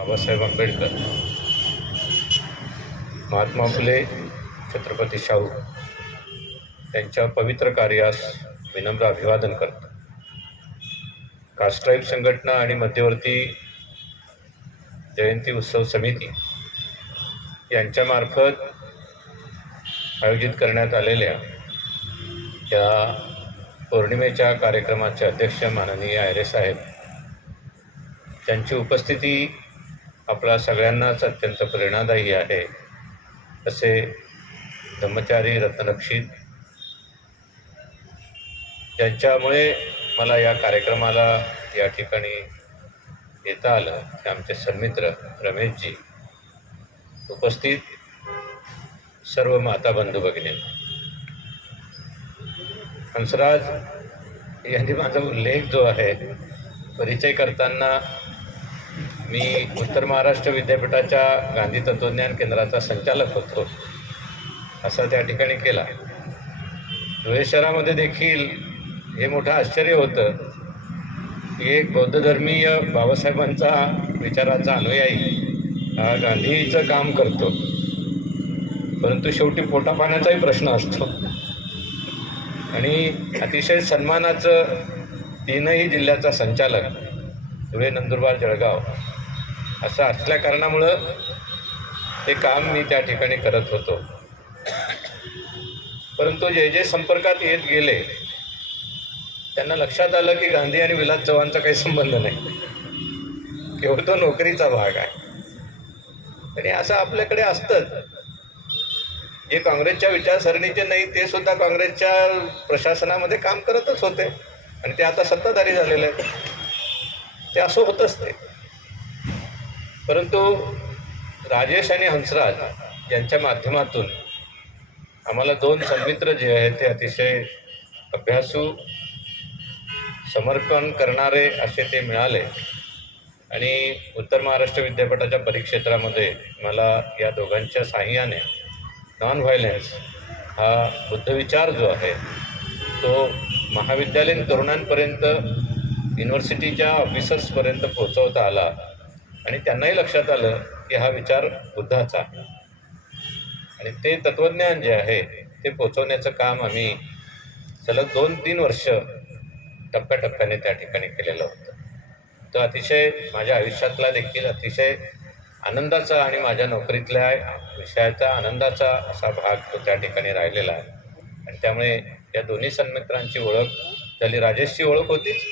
बाबासाहेब आंबेडकर, महात्मा फुले, छत्रपती शाहू यांच्या पवित्र कार्यास विनम्र अभिवादन करतो. कास्ट्राईब संघटना आणि मध्यवर्ती जयंती उत्सव समिती यांच्यामार्फत आयोजित करण्यात आलेल्या या पौर्णिमेच्या कार्यक्रमाचे अध्यक्ष माननीय आयरे साहेब, त्यांची उपस्थिती आपल्या सगळ्यांनाच अत्यंत प्रेरणादायी आहे असे ब्रह्मचारी रत्नरक्षित, ज्यांच्यामुळे मला या कार्यक्रमाला या ठिकाणी येता आलं, ते आमचे सन्मित्र रमेशजी, उपस्थित सर्व माता बंधू भगिनी. हंसराज यांनी माझा उल्लेख जो आहे परिचय करताना मी उत्तर महाराष्ट्र विद्यापीठाच्या गांधी तत्त्वज्ञान केंद्राचा संचालक होतो असा त्या ठिकाणी केला. धुळे शहरामध्ये देखील हे मोठं आश्चर्य होतं की एक बौद्धधर्मीय बाबासाहेबांचा विचाराचा अनुयायी हा गांधीचं काम करतो, परंतु शेवटी पोटापाण्याचाही प्रश्न असतो. आणि अतिशय सन्मानाचं तीनही जिल्ह्याचा संचालक धुळे, नंदुरबार, जळगाव असं असल्या कारणामुळं ते काम मी त्या ठिकाणी करत होतो. परंतु जे संपर्कात येत गेले त्यांना लक्षात आलं की गांधी आणि विलास चव्हाणचा काही संबंध नाही, केवळ तो नोकरीचा भाग आहे. आणि असं आपल्याकडे असतंच. जे काँग्रेसच्या विचारसरणीचे नाही ते सुद्धा काँग्रेसच्या प्रशासनामध्ये काम करतच होते आणि ते आता सत्ताधारी झालेले आहेत. ते असं होतंच ते. परंतु राजेश आणि हंसराज यांच्या माध्यमातून आम्हाला दोन सन्मित्र जे आहेत ते अतिशय अभ्यासू, समर्पण करणारे असे ते मिळाले. आणि उत्तर महाराष्ट्र विद्यापीठाच्या परिक्षेत्रामध्ये मला या दोघांच्या साहाय्याने नॉन व्हायलन्स हा बुद्धविचार जो आहे तो महाविद्यालयीन तरुणांपर्यंत, युनिव्हर्सिटीच्या ऑफिसर्सपर्यंत पोहोचवता आला आणि त्यांनाही लक्षात आलं की हा विचार बुद्धाचा आहे. आणि ते तत्त्वज्ञान जे आहे ते पोचवण्याचं काम आम्ही सलग 2-3 वर्ष टप्प्याटप्प्याने त्या ठिकाणी केलेलं होतं. तो अतिशय माझ्या आयुष्यातला देखील अतिशय आनंदाचा आणि माझ्या नोकरीतल्या विषयाचा आनंदाचा असा भाग तो त्या ठिकाणी राहिलेला आहे. आणि त्यामुळे या दोन्ही सन्मित्रांची ओळख झाली. राजेशची ओळख होतीच,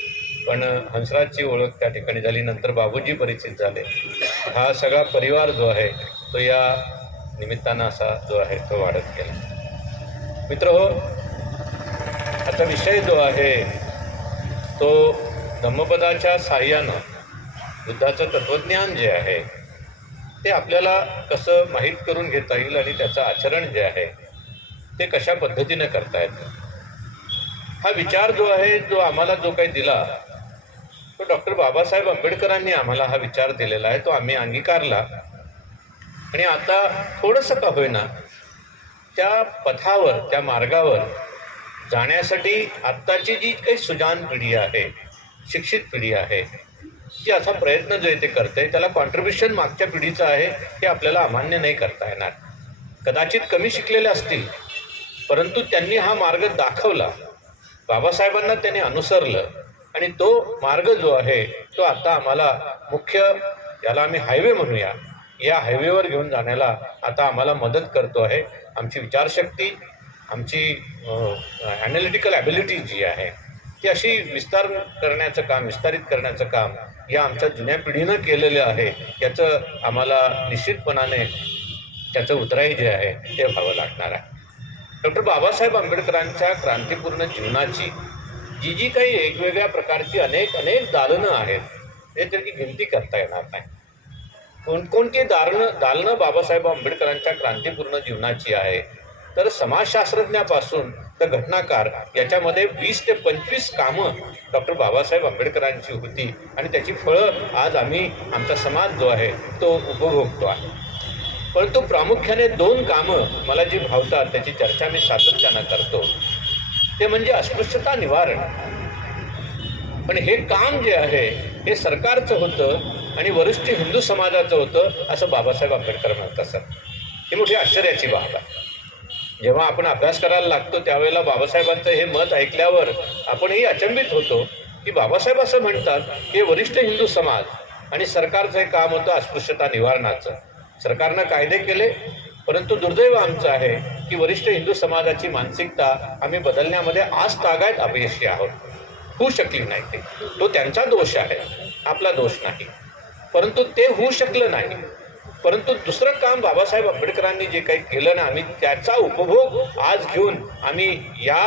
पण हंसराजची ओळख त्या ठिकाणी झाली. नंतर बाबूजी परिचित झाले. हा सगळा परिवार जो आहे तो या निमित्तानं असा जो आहे तो वाढत गेला. मित्रहो, आता विषय जो आहे तो धम्मपदाच्या साहाय्यानं बुद्धाचं तत्त्वज्ञान जे आहे ते आपल्याला कसं माहीत करून घेता येईल आणि त्याचं आचरण जे आहे ते कशा पद्धतीनं करता येतं, हा विचार जो आहे जो आम्हाला जो काही दिला तो डॉक्टर बाबासाहेब आंबेडकरांनी आम्हाला हा विचार दिलेला आहे. तो आम्ही अंगीकारला आणि आता थोडंसं का होईना त्या पथावर, त्या मार्गावर जाण्यासाठी आत्ताची जी काही सुजाण पिढी आहे, शिक्षित पिढी आहे, जी असा प्रयत्न जो आहे ते करते, त्याला कॉन्ट्रिब्युशन मागच्या पिढीचं आहे हे आपल्याला अमान्य नाही करता येणार. कदाचित कमी शिकलेले असतील, परंतु त्यांनी हा मार्ग दाखवला, बाबासाहेबांना त्यांनी अनुसरलं आणि तो मार्ग जो आहे तो आता आम्हाला मुख्य, याला आम्ही हायवे म्हणूया, या हायवेवर घेऊन जाण्याला आता आम्हाला मदत करतो आहे. आमची विचारशक्ती, आमची ॲनालिटिकल ॲबिलिटी जी आहे ती अशी विस्तारित करण्याचं काम या आमच्या जुन्या पिढीनं केलेलं आहे. याचं आम्हाला निश्चितपणाने त्याचं उतराई जे आहे ते व्हावं लागणार आहे. डॉक्टर बाबासाहेब आंबेडकरांच्या क्रांतिपूर्ण जीवनाची जी काही वेगवेगळ्या प्रकारची अनेक दालनं आहेत हे त्याची गिनती करता येणार नाही. कोणकोणती दालनं बाबासाहेब आंबेडकरांच्या क्रांतिपूर्ण जीवनाची आहे तर समाजशास्त्रज्ञापासून तर घटनाकार याच्यामध्ये 20 ते 25 कामं डॉक्टर बाबासाहेब आंबेडकरांची होती आणि त्याची फळं आज आमचा समाज जो आहे तो उपभोगतो आहे. परंतु प्रामुख्याने 2 कामं मला जी भावतात त्याची चर्चा मी सातत्यानं करतो ते म्हणजे अस्पृश्यता निवारण. पण हे काम जे आहे हे सरकारचं होतं आणि वरिष्ठ हिंदू समाजाचं होतं असं बाबासाहेब आंबेडकर म्हणत असत. ही मोठी आश्चर्याची बाब आहे. जेव्हा आपण अभ्यास करायला लागतो त्यावेळेला बाबासाहेबांचं हे मत ऐकल्यावर आपणही अचंबित होतो की बाबासाहेब असं म्हणतात की वरिष्ठ हिंदू समाज आणि सरकारचं हे काम होतं अस्पृश्यता निवारणाचं. सरकारनं कायदे केले, परंतु दुर्दैव आमचं आहे की वरिष्ठ हिंदू समाजाची मानसिकता आम्ही बदलण्यामध्ये आज तागायत अपयशी आहोत. होऊ शकली नाही ते, तो त्यांचा दोष आहे, आपला दोष नाही. परंतु ते होऊ शकलं नाही. परंतु दुसरं काम बाबासाहेब आंबेडकरांनी जे काही केलं ना, आम्ही त्याचा उपभोग आज घेऊन आम्ही या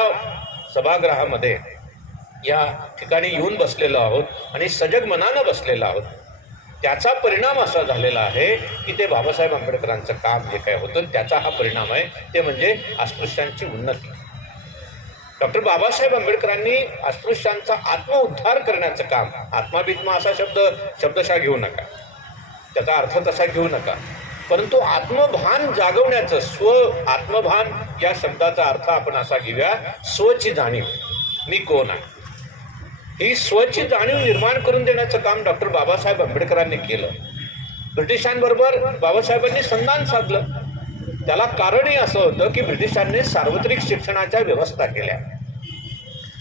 सभागृहामध्ये या ठिकाणी येऊन बसलेलो आहोत आणि सजग मनानं बसलेलो आहोत. त्याचा परिणाम असा झालेला आहे की ते बाबासाहेब आंबेडकरांचं काम जे काय होतं त्याचा हा परिणाम आहे, ते म्हणजे अस्पृश्यांची उन्नती. डॉक्टर बाबासाहेब आंबेडकरांनी अस्पृश्यांचा आत्मउद्धार करण्याचं काम, आत्माबित्मा असा शब्दशः घेऊ नका, त्याचा अर्थ तसा घेऊ नका, परंतु आत्मभान जागवण्याचं, आत्मभान या शब्दाचा अर्थ आपण असा घेऊया, स्वची जाणीव, मी कोण आहे, ही स्वची जाणीव निर्माण करून देण्याचं काम डॉक्टर बाबासाहेब आंबेडकरांनी केलं. ब्रिटिशांबरोबर बाबासाहेबांनी संधान साधलं. त्याला कारणही असं होतं की ब्रिटिशांनी सार्वत्रिक शिक्षणाच्या व्यवस्था केल्या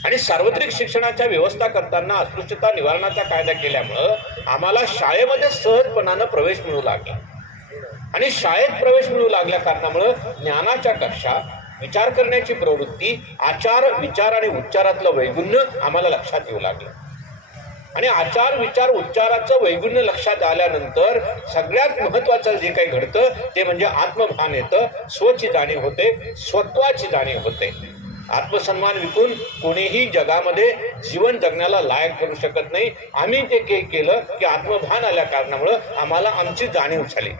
आणि सार्वत्रिक शिक्षणाच्या व्यवस्था करताना अस्पृश्यता निवारणाचा कायदा केल्यामुळं आम्हाला शाळेमध्ये सहजपणानं प्रवेश मिळू लागला आणि शाळेत प्रवेश मिळू लागल्या कारणामुळं ज्ञानाच्या कक्षा, विचार करण्याची प्रवृत्ती, आचार, विचार आणि उच्चारातलं वैगुण्य आम्हाला लक्षात येऊ लागलं. आणि आचार, विचार, उच्चाराचं वैगुण्य लक्षात आल्यानंतर सगळ्यात महत्त्वाचं जे काही घडतं ते म्हणजे आत्मभान येतं, स्वची जाणीव होते, स्वत्वाची जाणीव होते. आत्मसन्मान विकून कोणीही जगामध्ये जीवन जगण्याला लायक करू शकत नाही. आम्ही ते केलं की आत्मभान आल्या कारणामुळं आम्हाला आमची जाणीव झाली,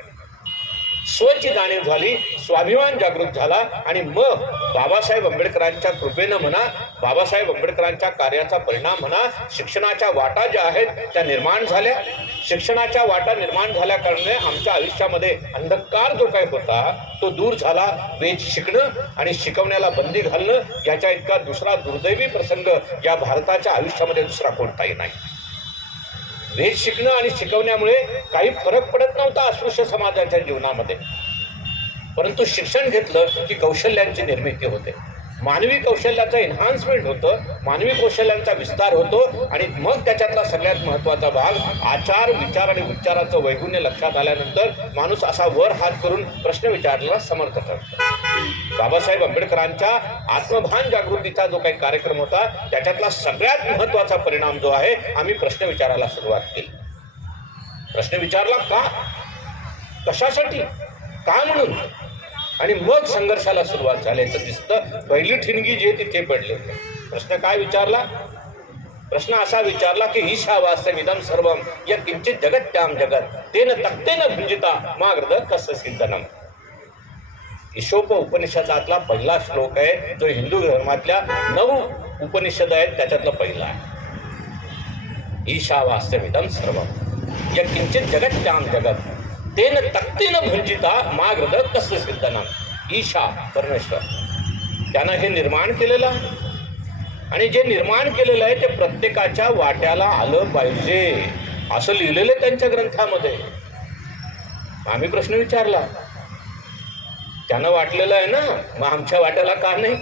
स्वची जाणीव झाली, स्वाभिमान जागृत झाला आणि मग बाबासाहेब आंबेडकरांच्या कृपेनं म्हणा, बाबासाहेब आंबेडकरांच्या कार्याचा परिणाम म्हणा, शिक्षणाच्या वाटा ज्या आहेत त्या निर्माण झाल्या. शिक्षणाच्या वाटा निर्माण झाल्या कारणाने आमच्या आयुष्यामध्ये अंधकार जो काही होता तो दूर झाला. वेद शिकणं आणि शिकवण्याला बंदी घालणं याच्या इतका दुसरा दुर्दैवी प्रसंग या भारताच्या आयुष्यामध्ये दुसरा कोणताही नाही. वेद शिकणं आणि शिकवण्यामुळे काही फरक पडत नव्हता अस्पृश्य समाजाच्या जीवनामध्ये, परंतु शिक्षण घेतलं की कौशल्यांची निर्मिती होते, मानवी कौशल्याचं एन्हान्समेंट होतं, मानवी कौशल्यांचा विस्तार होतो आणि मग त्याच्यातला सगळ्यात महत्त्वाचा भाग आचार, विचार आणि उच्चाराचं वैगुण्य लक्षात आल्यानंतर माणूस असा वर हात करून प्रश्न विचारण्याला समर्थ ठरतो. बाबासाहेब आंबेडकरांच्या आत्मभान जागृतीचा जो काही कार्यक्रम होता त्याच्यातला सगळ्यात महत्त्वाचा परिणाम जो आहे, आम्ही प्रश्न विचारायला सुरुवात केली. प्रश्न विचारला का, कशासाठी, का म्हणून, आणि मग संघर्षाला सुरुवात झाल्याचं दिसतं. पहिली ठिणगी जी आहे तिथे पडले. प्रश्न काय विचारला? प्रश्न असा विचारला की ईशावास्यमिदं सर्वं यत् किंचित जगत्यां जगत् तेन तक्तेन भुंजिता मागर्द कस्य सिद्धनम्. ईशोप उपनिषदातला पहिला श्लोक आहे, जो हिंदू धर्मातल्या 9 उपनिषद आहेत त्याच्यातला पहिला आहे. ईशावास्यमिदं सर्वं यत् किंचित जगत्यां जगत् तेन तक्तेन भुंजिता मागर्द कस्य सिद्धनम्. ईशा परमेश्वर, त्यानं हे निर्माण केलेलं आहे आणि जे निर्माण केलेलं आहे ते प्रत्येकाच्या वाट्याला आलं पाहिजे असं लिहिलेलं त्यांच्या ग्रंथामध्ये. आम्ही प्रश्न विचारला, त्यानं वाटलेलं आहे ना, मग आमच्या वाट्याला का नाही,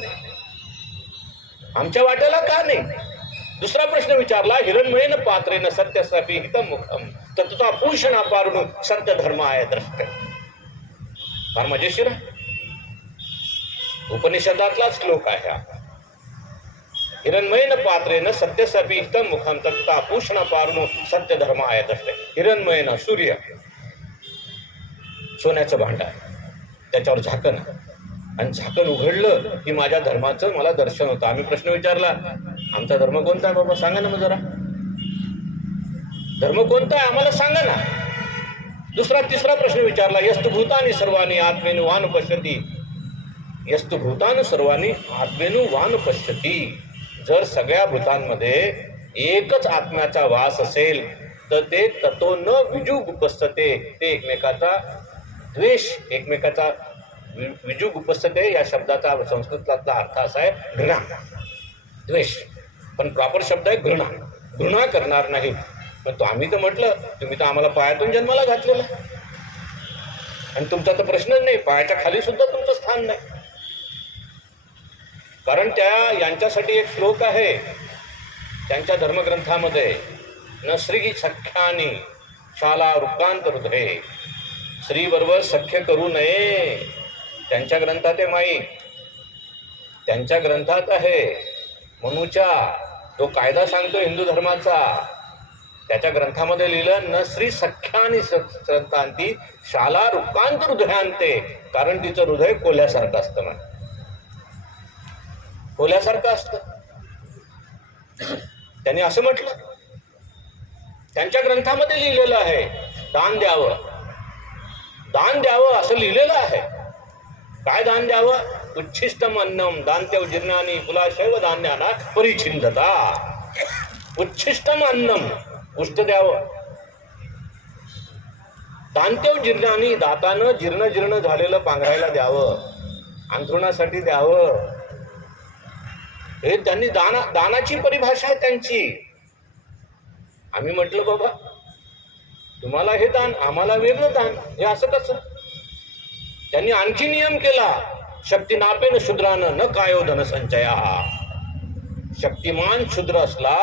आमच्या वाट्याला का नाही? दुसरा प्रश्न विचारला, हिरण्मयेन पात्रेन सत्यस्यापि हितं मुखम तत्त्वा पूषणा पारुण सत्य धर्म आहे द्रष्ट. फार मजेशीर आहे, उपनिषदातला श्लोक आहे हा. हिरण्मयेन पात्रेन सत्यस्यापि हितं मुखम तत्त्वा पूषणा पारुण सत्य धर्म आहे द्रष्ट. हिरण्मयेन सूर्य, सोन्याचं भांड आहे, त्याच्यावर झाकण, आणि झाकण उघडलं की माझ्या धर्माचं मला दर्शन होतं. आम्ही प्रश्न विचारला, आमचा धर्म कोणता आहे बाबा, सांगा ना मग जरा, धर्म कोणता आहे आम्हाला सांगा ना. तिसरा प्रश्न विचारला, यस्तु भूतानि सर्वाणि आत्मेनु वान पश्यति. यस्तु भूतानि सर्वाणि आत्मेनु वान पश्यति. जर सगळ्या भूतांमध्ये एकच आत्म्याचा वास असेल तर ते ततो न विजुगुप्सते, ते एकमेकाचा द्वेष, एकमेकाचा विजुगुप्सते या शब्दाचा संस्कृतातला अर्थ असा आहे घृणा, द्वेष, पण प्रॉपर शब्द आहे घृणा. घृणा करणार नाही. पण तो आम्ही तर म्हटलं तुम्ही तर आम्हाला पायातून जन्माला घातलेला आणि तुमचा तर प्रश्नच नाही, पायाच्या खाली सुद्धा तुमचं स्थान नाही. कारण यांच्यासाठी एक श्लोक आहे त्यांच्या धर्मग्रंथामध्ये, न श्री सख्यानी शाला वृत्तांत हृदय, स्त्री बरोबर सख्य करू नये. त्यांच्या ग्रंथात आहे माई, त्यांच्या ग्रंथात आहे मनूच्या, तो कायदा सांगतो हिंदू धर्माचा. त्याच्या ग्रंथामध्ये लिहिलं, न श्री सख्यानी संतांती शाला रुक्कांत हृदयांते, कारण तिचं हृदय कोल्यासारखं असतं ना, कोल्यासारखं असतं. त्यांनी असं म्हटलं, त्यांच्या ग्रंथामध्ये लिहिलेलं आहे दान द्यावं, दान द्यावं असं लिहिलेलं आहे. काय दान द्यावं? उच्छिष्टम अन्नम दान्त्यव जीर्णानी कुलाशैव धान्याना परिछिंदता. उच्छिष्टम अन्नम, उष्ट द्यावं. दान्त्यव जीर्णानी, दातानं जीर्ण झालेलं पांघरायला द्यावं, अंथरुणासाठी द्यावं. हे त्यांनी दानाची परिभाषा आहे त्यांची. आम्ही म्हटलं बाबा तुम्हाला हे दान, आम्हाला वेगळं दान, हे असं कसं? त्यांनी आणखी नियम केला, शक्ती नापेन शूद्रानं न कायो धन संचया. शक्तिमान शूद्र असला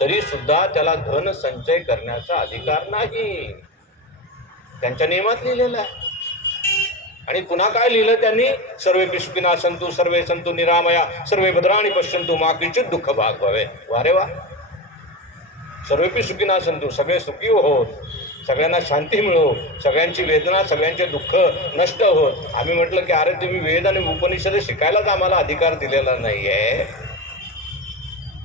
तरी सुद्धा त्याला धन संचय करण्याचा अधिकार नाही, त्यांच्या नियमात लिहिलेलं आहे. आणि पुन्हा काय लिहिलं त्यांनी? सर्वे सुखिनः सन्तु सर्वे सन्तु निरामया सर्वे भद्राणि पश्यन्तु मा किंचित दुःख भाग भवे. वारे वा, सर्वे सुखिनः सन्तु, सगळे सुखी होत, सगळ्यांना शांती मिळो, सगळ्यांची वेदना सगळ्यांचे दुःख नष्ट होत. आम्ही म्हटलं की अरे तुम्ही वेद आणि उपनिषद शिकायलाच आम्हाला अधिकार दिलेला नाही आहे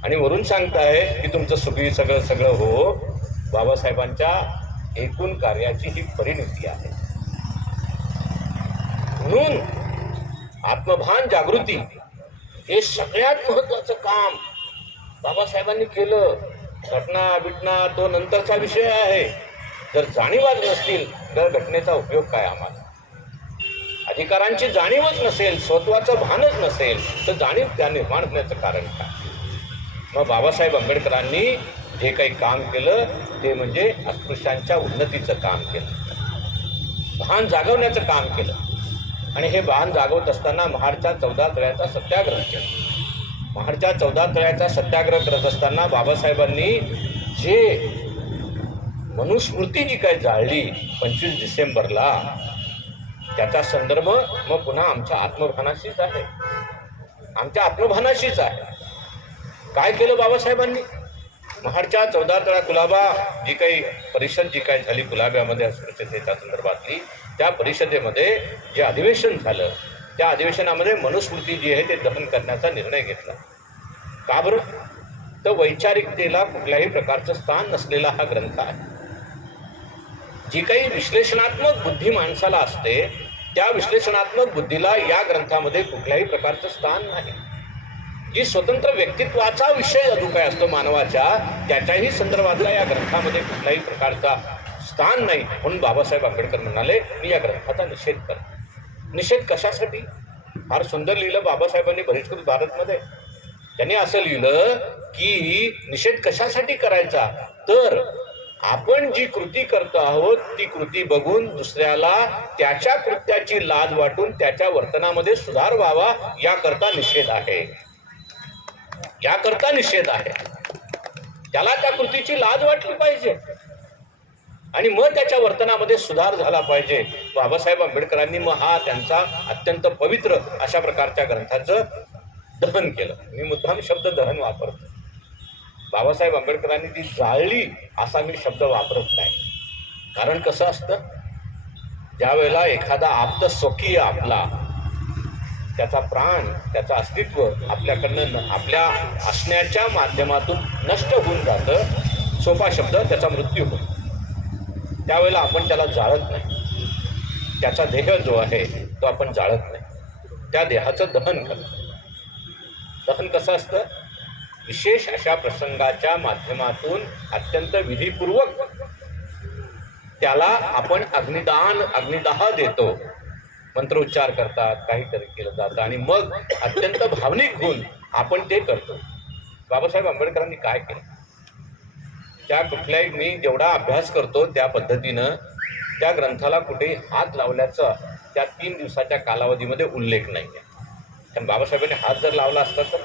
आणि वरून सांगताय की तुमचं सुखी सगळं हो. बाबासाहेबांच्या एकूण कार्याची ही परिणती आहे. म्हणून आत्मभान जागृती हे सगळ्यात महत्वाचं काम बाबासाहेबांनी केलं. घटना तो नंतरचा विषय आहे. जर जाणीवच नसतील तर घटनेचा उपयोग काय आम्हाला? अधिकारांची जाणीवच नसेल, स्वत्वाचं भानच नसेल तर जाणीव त्या निर्माण होण्याचं कारण काय? मग बाबासाहेब आंबेडकरांनी जे काही काम केलं ते म्हणजे अस्पृश्यांच्या उन्नतीचं काम केलं, भान जागवण्याचं काम केलं. आणि हे भान जागवत असताना महाडच्या 14 तळ्याचा सत्याग्रह केला. महाडच्या 14 तळ्याचा सत्याग्रह करत असताना बाबासाहेबांनी जे मनुस्मृती जी काय जाळली 25 डिसेंबरला, त्याचा संदर्भ मग पुन्हा आमच्या आत्मभानाशीच आहे, आमच्या आत्मभानाशीच आहे. काय केलं बाबासाहेबांनी? महाडच्या 14 तळा कुलाबा जी काही परिषद जी काही झाली कुलाब्यामध्ये अस्पृश्यतेच्या संदर्भातली, त्या परिषदेमध्ये जे अधिवेशन झालं त्या अधिवेशनामध्ये मनुस्मृती जी आहे ते दहन करण्याचा निर्णय घेतला. का बरं? तर वैचारिकतेला कुठल्याही प्रकारचं स्थान नसलेला हा ग्रंथ आहे. जी काही विश्लेषणात्मक बुद्धी माणसाला असते त्या विश्लेषणात्मक बुद्धीला या ग्रंथामध्ये कुठल्याही प्रकारचं स्थान नाही. जी स्वतंत्र व्यक्तित्वाचा विषय जो काय असतो मानवाच्या, त्याच्याही संदर्भातला या ग्रंथामध्ये कुठल्याही प्रकारचा स्थान नाही. म्हणून बाबासाहेब आंबेडकर म्हणाले मी या ग्रंथाचा निषेध करतो. निषेध कशासाठी? फार सुंदर लिहिलं बाबासाहेबांनी बहिष्कृत भारतमध्ये. त्यांनी असं लिहिलं की निषेध कशासाठी करायचा? तर आपण जी कृती करतो आहोत ती कृती बघून दुसऱ्याला त्याच्या कृत्याची लाज वाटून त्याच्या वर्तनामध्ये सुधार व्हावा याकरता निषेध आहे, याकरता निषेध आहे. त्याला त्या कृतीची लाज वाटली पाहिजे आणि मग त्याच्या वर्तनामध्ये सुधार झाला पाहिजे. बाबासाहेब आंबेडकरांनी मग हा त्यांचा अत्यंत पवित्र अशा प्रकारच्या ग्रंथाचं दहन केलं. मी मुद्दाम शब्द दहन वापरतो. बाबासाहेब आंबेडकरांनी ती जाळली असा मी शब्द वापरत नाही. कारण कसं असतं, ज्या वेळेला एखादा आप्त स्वकीय आपला, त्याचा प्राण त्याचं अस्तित्व आपल्याकडनं आपल्या असण्याच्या माध्यमातून नष्ट होऊन जातं, सोपा शब्द त्याचा मृत्यू होतो, त्यावेळेला आपण त्याला जाळत नाही. त्याचा देह जो आहे तो आपण जाळत नाही, त्या देहाचं दहन करतो. दहन कसं असतं? विशेष अशा प्रसंगाच्या माध्यमातून अत्यंत विधीपूर्वक त्याला आपण अग्निदाह देतो. मंत्रोच्चार करतात, काहीतरी केलं जातं आणि मग अत्यंत भावनिक होऊन आपण ते करतो. बाबासाहेब आंबेडकरांनी काय केलं? त्या कुठल्याही मी जेवढा अभ्यास करतो त्या पद्धतीनं त्या ग्रंथाला कुठेही हात लावल्याचा त्या 3 दिवसाच्या कालावधीमध्ये उल्लेख नाही आहे. पण बाबासाहेबांनी हात जर लावला असता तर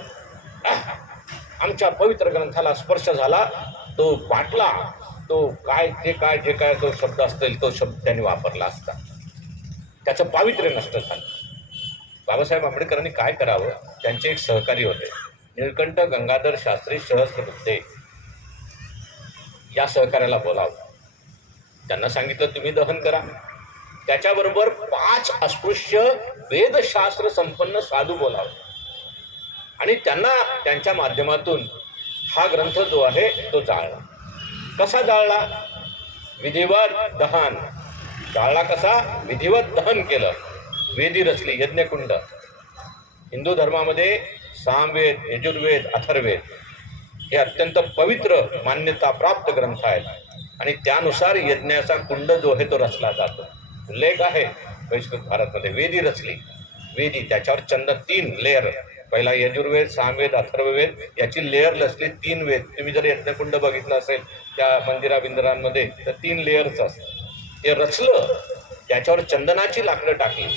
आमच्या पवित्र ग्रंथाला स्पर्श झाला, तो वाटला, तो काय जे काय तो शब्द असतील तो शब्द त्यांनी वापरला असता, त्याचं पावित्र्य नष्ट झालं. बाबासाहेब आंबेडकरांनी काय करावं, त्यांचे एक सहकारी होते निळकंठ गंगाधर शास्त्री सहस्त्रबुद्धे, या सहकार्याला बोलावं. त्यांना सांगितलं तुम्ही दहन करा. त्याच्याबरोबर 5 अस्पृश्य वेदशास्त्र संपन्न साधू बोलावं आणि त्यांना त्यांच्या माध्यमातून हा ग्रंथ जो आहे तो जाळला. कसा जाळला? विधिवत दहन. जाळला कसा? विधिवत दहन केलं. वेदी रचली, यज्ञकुंड. हिंदू धर्मामध्ये सामवेद, यजुर्वेद, अथर्ववेद हे अत्यंत पवित्र मान्यता प्राप्त ग्रंथ आहेत आणि त्यानुसार यज्ञाचा कुंड जो आहे तो रचला जातो. उल्लेख आहे वैष्णव भारतमध्ये. वेदी रचली, वेदी, त्याच्यावर चंद 3 लेअर. पहिला यजुर्वेद, सामवेद, अथर्ववेद, याची लेअर रचली 3 वेद. तुम्ही जर यज्ञकुंड बघितलं असेल त्या मंदिराबिंदिरांमध्ये तर 3 लेअरच असतं. ते रचलं, त्याच्यावर चंदनाची लाकडं टाकली.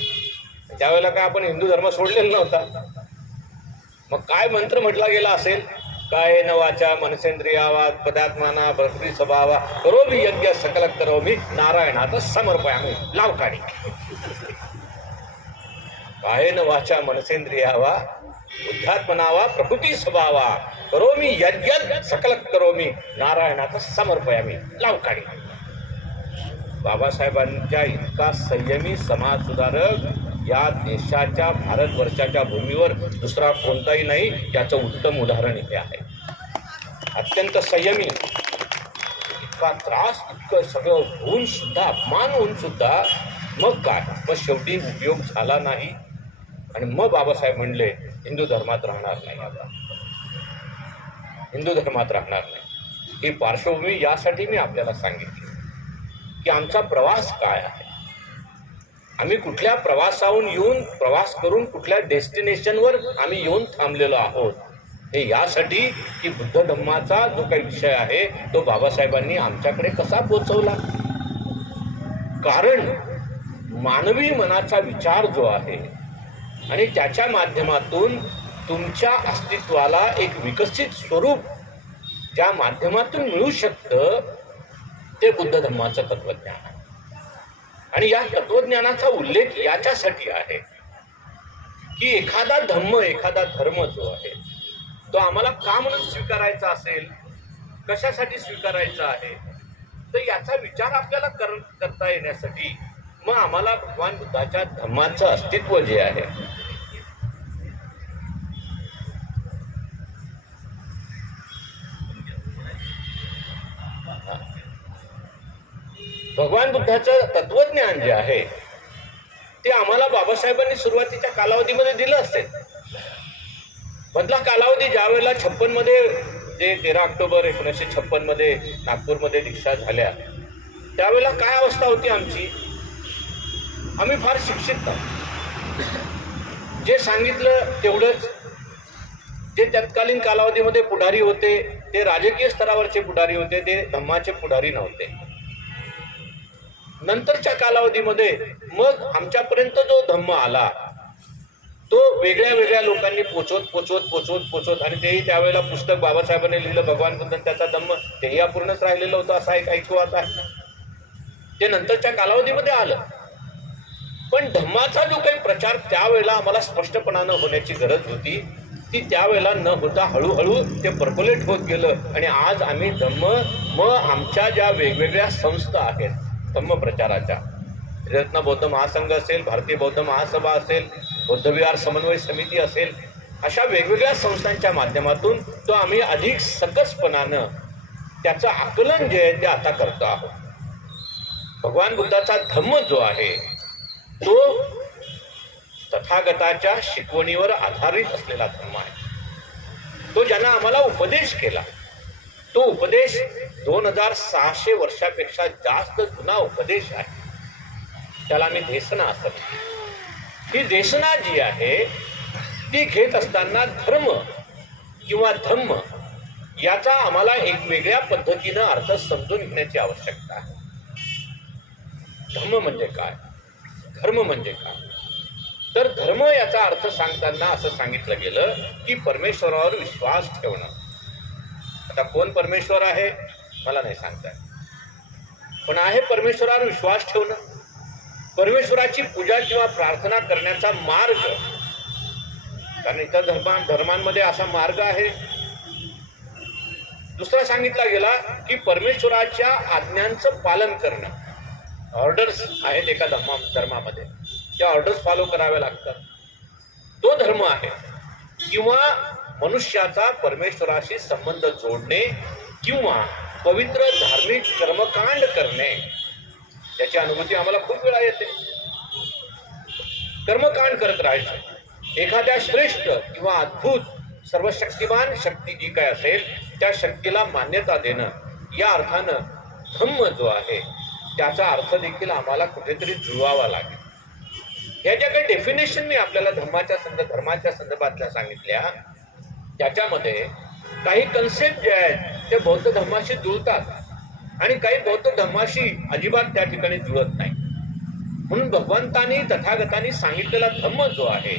त्यावेळेला काय आपण हिंदू धर्म सोडलेला नव्हता. मग काय मंत्र म्हटला गेला असेल? काय न वाचा मनसेंद्रियावा पदात्माना भक्ती स्वभावा करो मी यज्ञ सकल करो मी नारायणात समर्पयामी लावकाडी. काय न वाचा मनसेंद्रियावा बुद्धात्मनावा प्रकृती स्वभावा करो मी यज्ञ सकल करो मी नारायणात समर्पयामी लावकाडी. बाबासाहेबांच्या इतका संयमी समाज सुधारक या देशाच्या, भारतवर्षाच्या भूमीवर दुसरा कोणताही नाही. याचं उत्तम उदाहरण इथे आहे. अत्यंत संयमी, इतका त्रास, इतकं सगळं होऊन सुद्धा, अपमान होऊन सुद्धा मग काय, मग शेवटी उपयोग झाला नाही आणि मग बाबासाहेब म्हणले हिंदू धर्मात राहणार नाही. आता हिंदू धर्मात राहणार नाही. ही पार्श्वभूमी यासाठी मी आपल्याला सांगितली की आमचा प्रवास काय आहे. आम्ही कुठल्या प्रवासाहून येऊन, प्रवास करून कुठल्या डेस्टिनेशनवर आम्ही येऊन थांबलेलो आहोत, हे यासाठी की बुद्ध धम्माचा जो काही विषय आहे तो बाबासाहेबांनी आमच्याकडे कसा पोचवला. कारण मानवी मनाचा विचार जो आहे आणि त्याच्या माध्यमातून तुमच्या अस्तित्वाला एक विकसित स्वरूप ज्या माध्यमातून मिळू शकतं ते बुद्ध धम्माचं तत्वज्ञान आहे. आणि या तत्वज्ञानाचा उल्लेख याच्यासाठी आहे की एखादा धम्म, एखादा धर्म जो आहे तो आम्हाला का म्हणून स्वीकारायचा असेल, कशासाठी स्वीकारायचा आहे, तर याचा विचार आपल्याला करता येण्यासाठी मग आम्हाला भगवान बुद्धाच्या धम्माचं अस्तित्व जे आहे, भगवान बुद्धाचं तत्वज्ञान जे आहे ते आम्हाला बाबासाहेबांनी सुरुवातीच्या कालावधीमध्ये दिलं असेल. मधला कालावधी ज्या वेळेला 56 मध्ये, जे 13 ऑक्टोबर 1956 मध्ये नागपूरमध्ये दीक्षा झाल्या, त्यावेळेला काय अवस्था होती आमची? आम्ही फार शिक्षित नव्हतो. जे सांगितलं तेवढंच. जे तत्कालीन कालावधीमध्ये पुढारी होते ते राजकीय स्तरावरचे पुढारी होते, ते धम्माचे पुढारी नव्हते. नंतरच्या कालावधीमध्ये मग आमच्यापर्यंत जो धम्म आला तो वेगळ्या वेगळ्या लोकांनी पोचवत आणि तेही त्यावेळेला पुस्तक बाबासाहेबांनी लिहिलं भगवान बुद्ध त्याचा धम्म, तेही अपूर्णच राहिलेलं होतं असा एक ऐकवात आहे. ते नंतरच्या कालावधीमध्ये आलं. पण धम्माचा जो काही प्रचार त्यावेळेला आम्हाला स्पष्टपणानं होण्याची गरज होती ती त्यावेळेला न होता हळूहळू ते पर्कोलेट होत गेलं. आणि आज आम्ही धम्म, मग आमच्या ज्या वेगवेगळ्या संस्था आहेत धम्म प्रचाराच्या, रत्न बौद्ध महासंघ असेल, भारतीय बौद्ध महासभा असेल, बौद्धविहार समन्वय समिती असेल, अशा वेगवेगळ्या संस्थांच्या माध्यमातून तो आम्ही अधिक सकसपणानं त्याचं आकलन जे आहे ते आता करतो आहोत. भगवान बुद्धाचा धम्म जो आहे तो तथागताच्या शिकवणीवर आधारित असलेला धम्म आहे. तो ज्यानं आम्हाला उपदेश केला, तो उपदेश 2600 वर्षापेक्षा जास्त जुना उपदेश आहे. त्याला आम्ही देसना असं म्हणतो. ही देसना जी आहे ती घेत असताना धर्म किंवा धम्म याचा आम्हाला एक वेगळ्या पद्धतीनं अर्थ समजून घेण्याची आवश्यकता आहे. धम्म म्हणजे काय, धर्म म्हणजे काय? तर धर्म याचा अर्थ सांगताना असं सांगितलं गेलं की परमेश्वरावर विश्वास ठेवणं. आता कोण परमेश्वर आहे मला नाही सांगता येत, पण आहे परमेश्वरावर विश्वास ठेवणं, परमेश्वराची पूजा किंवा प्रार्थना करण्याचा मार्ग. कारण इतर धर्मांमध्ये असा मार्ग आहे. दुसरा सांगितला गेला की परमेश्वराच्या आज्ञांचं पालन करणं. ऑर्डर्स आहेत एका धर्मामध्ये, त्या ऑर्डर्स फॉलो कराव्या लागतात. तो धर्म आहे. किंवा मनुष्याचा परमेश्वराशी संबंध जोडणे किंवा पवित्र धार्मिक कर्मकांड करणे, याची अनुभूती आम्हाला खूप वेळा येते. कर्मकांड करत राहायचं. एखाद्या श्रेष्ठ किंवा अद्भुत सर्वशक्तिमान शक्ती जी काय असेल त्या शक्तीला मान्यता देणं, या अर्थानं धम्म जो आहे त्याचा अर्थ देखील आम्हाला कुठेतरी जुळवावा लागेल. ह्या ज्या काही डेफिनेशन मी आपल्याला धर्माच्या संदर्भातल्या सांगितल्या, त्याच्यामध्ये काही कन्सेप्ट जे आहेत ते बौद्ध धर्माशी जुळतात आणि काही बौद्ध धर्माशी अजिबात त्या ठिकाणी जुळत नाही. म्हणून भगवंतांनी तथागतांनी सांगितलेला धम्म जो आहे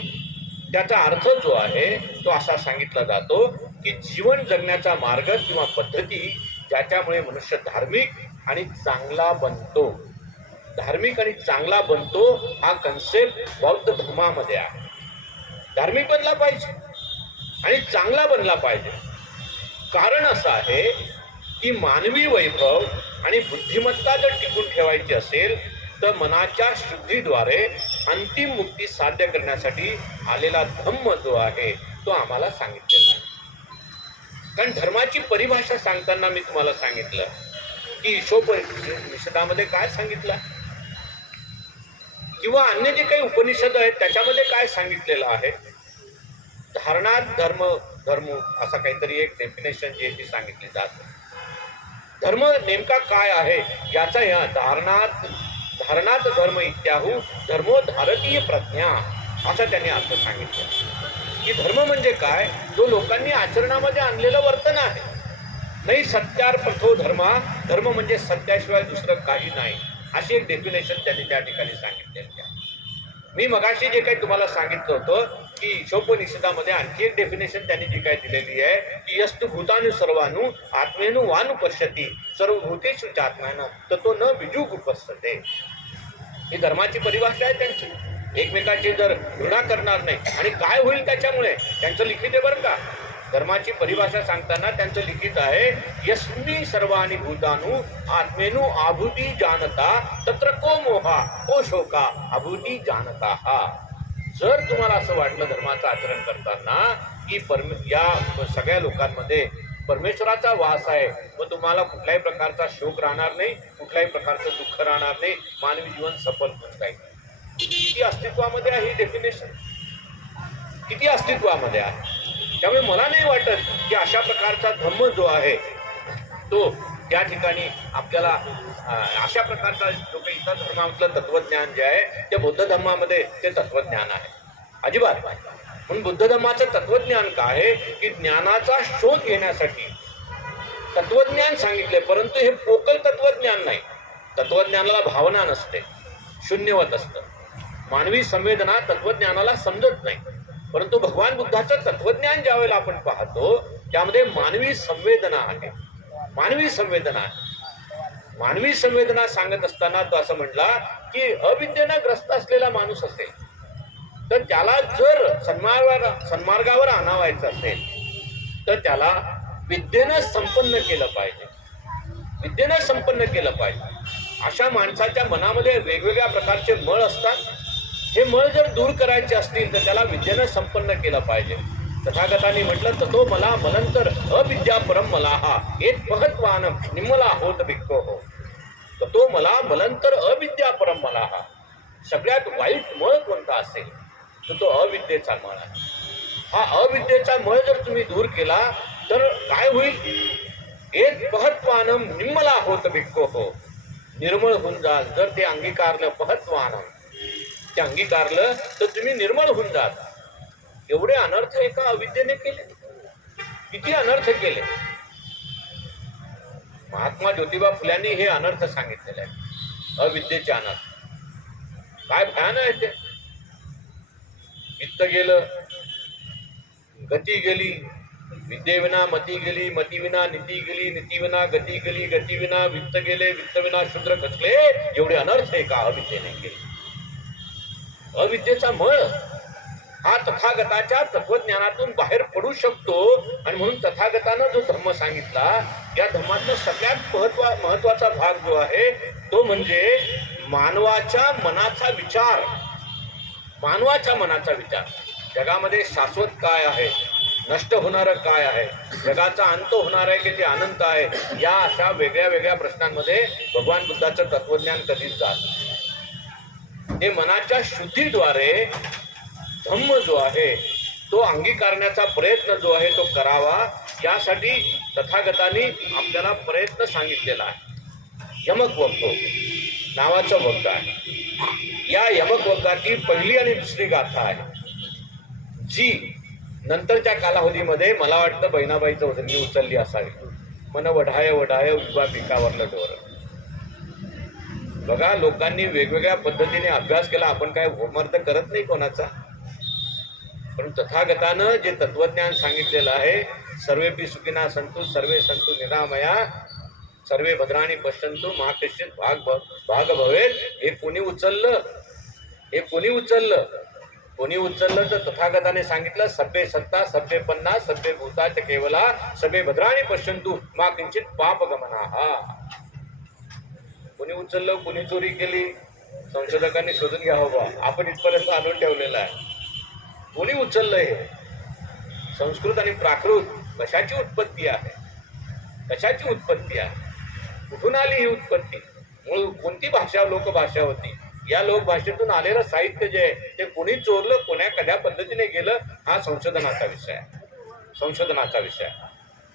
त्याचा अर्थ जो आहे तो असा सांगितला जातो की जीवन जगण्याचा मार्ग किंवा पद्धती ज्याच्यामुळे मनुष्य धार्मिक आणि चांगला बनतो. धार्मिक आणि चांगला बनतो हा कन्सेप्ट बौद्ध धर्मामध्ये आहे. धार्मिक बनला पाहिजे आणि चांगला बनला पाहिजे. कारण असं आहे की मानवी वैभव आणि बुद्धिमत्ता जर टिकून ठेवायची असेल तर मनाच्या शुद्धीद्वारे अंतिम मुक्ती साध्य करण्यासाठी आलेला धम्म जो आहे तो आम्हाला सांगितलेला आहे. कारण धर्माची परिभाषा सांगताना मी तुम्हाला सांगितलं की ईशोपनिषदामध्ये काय सांगितलं किंवा अन्य जे काही उपनिषद आहेत त्याच्यामध्ये काय सांगितलेलं आहे. धारणात धर्म असा काहीतरी एक डेफिनेशन जी आहे ती सांगितली जाते. धर्म नेमका काय आहे याचा या धारणात धर्म इत्याहू धर्मो धारकीय प्रज्ञा असा त्यांनी अर्थ सांगितलं की धर्म म्हणजे काय, जो लोकांनी आचरणामध्ये आणलेलं वर्तन आहे. नाही सत्यार्पथो धर्मा, धर्म म्हणजे सत्याशिवाय दुसरं काही नाही, अशी एक डेफिनेशन त्यांनी त्या ठिकाणी सांगितलेली आहे. मी मगाशी जे काही तुम्हाला सांगितलं होतं की ईशोपनिषदामध्ये आणखी एक डेफिनेशन त्यांनी जी काय दिलेली आहे की यस्तु भूतानु सर्वानु आत्मेनु वानु पश्यती सर्वभूतेषु चात्म्यानं ततो न विजुगुप्सते. ही धर्माची परिभाषा आहे त्यांची. एकमेकाची जर घृणा करणार नाही. आणि काय होईल त्याच्यामुळे त्यांचं लिखित आहे बरं का. धर्माची परिभाषा सांगताना त्यांचं लिखित आहे यस्मी सर्वाणि भूतानु आत्मेनु आभूती जानता तत्र को मोहा को शोका आभूती जानता हा. जर तुम्हाला असं वाटलं धर्माचं आचरण करताना की या सगळ्या लोकांमध्ये परमेश्वराचा वास आहे, व तुम्हाला कुठल्याही प्रकारचा शोक राहणार नाही, कुठल्याही प्रकारचं दुःख राहणार नाही, मानवी जीवन सफल होऊन जाईल. किती अस्तित्वामध्ये आहे ही डेफिनेशन, किती अस्तित्वामध्ये आहे. त्यामुळे मला नाही वाटत की अशा प्रकारचा धम्म जो आहे तो त्या ठिकाणी आपल्याला अशा प्रकारचा जो काही इतर धर्मातलं तत्वज्ञान जे आहे ते बौद्ध धर्मामध्ये ते तत्वज्ञान आहे अजिबात. म्हणून बुद्ध धर्माचं तत्वज्ञान काय आहे की ज्ञानाचा शोध घेण्यासाठी तत्वज्ञान सांगितले, परंतु हे पोकळ तत्वज्ञान नाही. तत्वज्ञानाला भावना नसते, शून्यवत असतं. मानवी संवेदना तत्वज्ञानाला समजत नाही, परंतु भगवान बुद्धाचं तत्वज्ञान ज्या वेळेला आपण पाहतो त्यामध्ये मानवी संवेदना आहे. मानवी संवेदना आहे. मानवी संवेदना सांगत असताना तो असं म्हटला की अविद्येनं ग्रस्त असलेला माणूस असेल तर त्याला जर सन्मार्गावर आणावायचं असेल तर त्याला विद्येनं संपन्न केलं पाहिजे. विद्येनं संपन्न केलं पाहिजे. अशा माणसाच्या मनामध्ये वेगवेगळ्या प्रकारचे मळ असतात. हे मळ जर दूर करायचे असतील तर त्याला विद्येनं संपन्न केलं पाहिजे. तथागतांनी म्हटलं ततो मला मलंतर अविद्या परम मला हा एक महत्वान निमला होत भिक्को हो. ततो मला मलंतर अविद्या परम मला हा. सगळ्यात वाईट मळ कोणता असेल तर तो अविद्येचा मळ आहे. हा अविद्येचा मळ जर तुम्ही दूर केला तर काय होईल, एक महत्वानम निमला होत भिक्को हो, निर्मळ होऊन जाल. जर ते अंगीकारलं महत्वानं, ते अंगीकारलं तर तुम्ही निर्मळ होऊन जाल. एवढे अनर्थ एका अविद्येने केले, किती अनर्थ केले. महात्मा ज्योतिबा फुल्यांनी हे अनर्थ सांगितलेले आहेत, अविद्येचे अनर्थ. काय भयान आहे ते. वित्त गेलं, गती गेली, विद्येविना मती गेली, मती विना नीती गेली, नीती विना गती गेली, गती विना वित्त गेले, वित्त विना शूद्र खचले. एवढे अनर्थ आहे का अविद्येने केले. अविद्येचा मळ हा तथागताच्या तत्वज्ञानातून बाहेर पडू शकतो. आणि म्हणून तथागतानं जो धर्म सांगितला, या धर्मातला सगळ्यात महत्वाचा भाग जो आहे तो म्हणजे मानवाच्या मनाचा विचार. मानवाच्या मनाचा विचार. जगामध्ये शाश्वत काय आहे, नष्ट होणारं काय आहे, जगाचा अंत होणार आहे की ते अनंत आहे, या अशा वेगळ्या वेगळ्या प्रश्नांमध्ये भगवान बुद्धाचं तत्वज्ञान कधीच जात. हे मनाच्या शुद्धीद्वारे धम्म जो आहे तो अंगीकारण्याचा प्रयत्न जो आहे तो करावा, यासाठी तथागतांनी आपल्याला प्रयत्न सांगितलेला आहे. यमक वग्ग नावाचं वग्ग आहे. या यमक वग्गाची पहिली आणि दुसरी गाथा आहे, जी नंतरच्या कालावधीमध्ये मला वाटतं बहिणाबाईचं वजनी उचलली असावी. मन वढाय वढाय उजवा पिकावरलं डोर. बघा, लोकांनी वेगवेगळ्या पद्धतीने अभ्यास केला. आपण काय होमवर्क करत नाही कोणाचा, पण तथागतानं जे तत्वज्ञान सांगितलेलं आहे, सर्वेपि सुखिना संतु सर्वे संतु निरामया सर्वे भद्राणी पश्यन्तु मा कश्चित् भाग भवेत. हे कोणी उचललं? हे कोणी उचललं? कोणी उचललं तर तथागताने सांगितलं, सभ्य सत्ता सभ्य पन्ना सभ्य भूता च केवला सभ्य भद्राणी पश्यन्तु मा किंचित पाप गमनाहा. कोणी उचललं, कोणी चोरी केली, संशोधकांनी शोधून घ्यावं बा. आपण इथपर्यंत आणून ठेवलेलं आहे. कोणी उचललं? हे संस्कृत आणि प्राकृत कशाची उत्पत्ती आहे? कशाची उत्पत्ती आहे? कुठून आली ही उत्पत्ती? मूळ कोणती भाषा, लोकभाषा होती? या लोकभाषेतून आलेलं साहित्य जे आहे ते कोणी चोरलं, कोण्या कध्या पद्धतीने गेलं, हा संशोधनाचा विषय आहे. संशोधनाचा विषय आहे.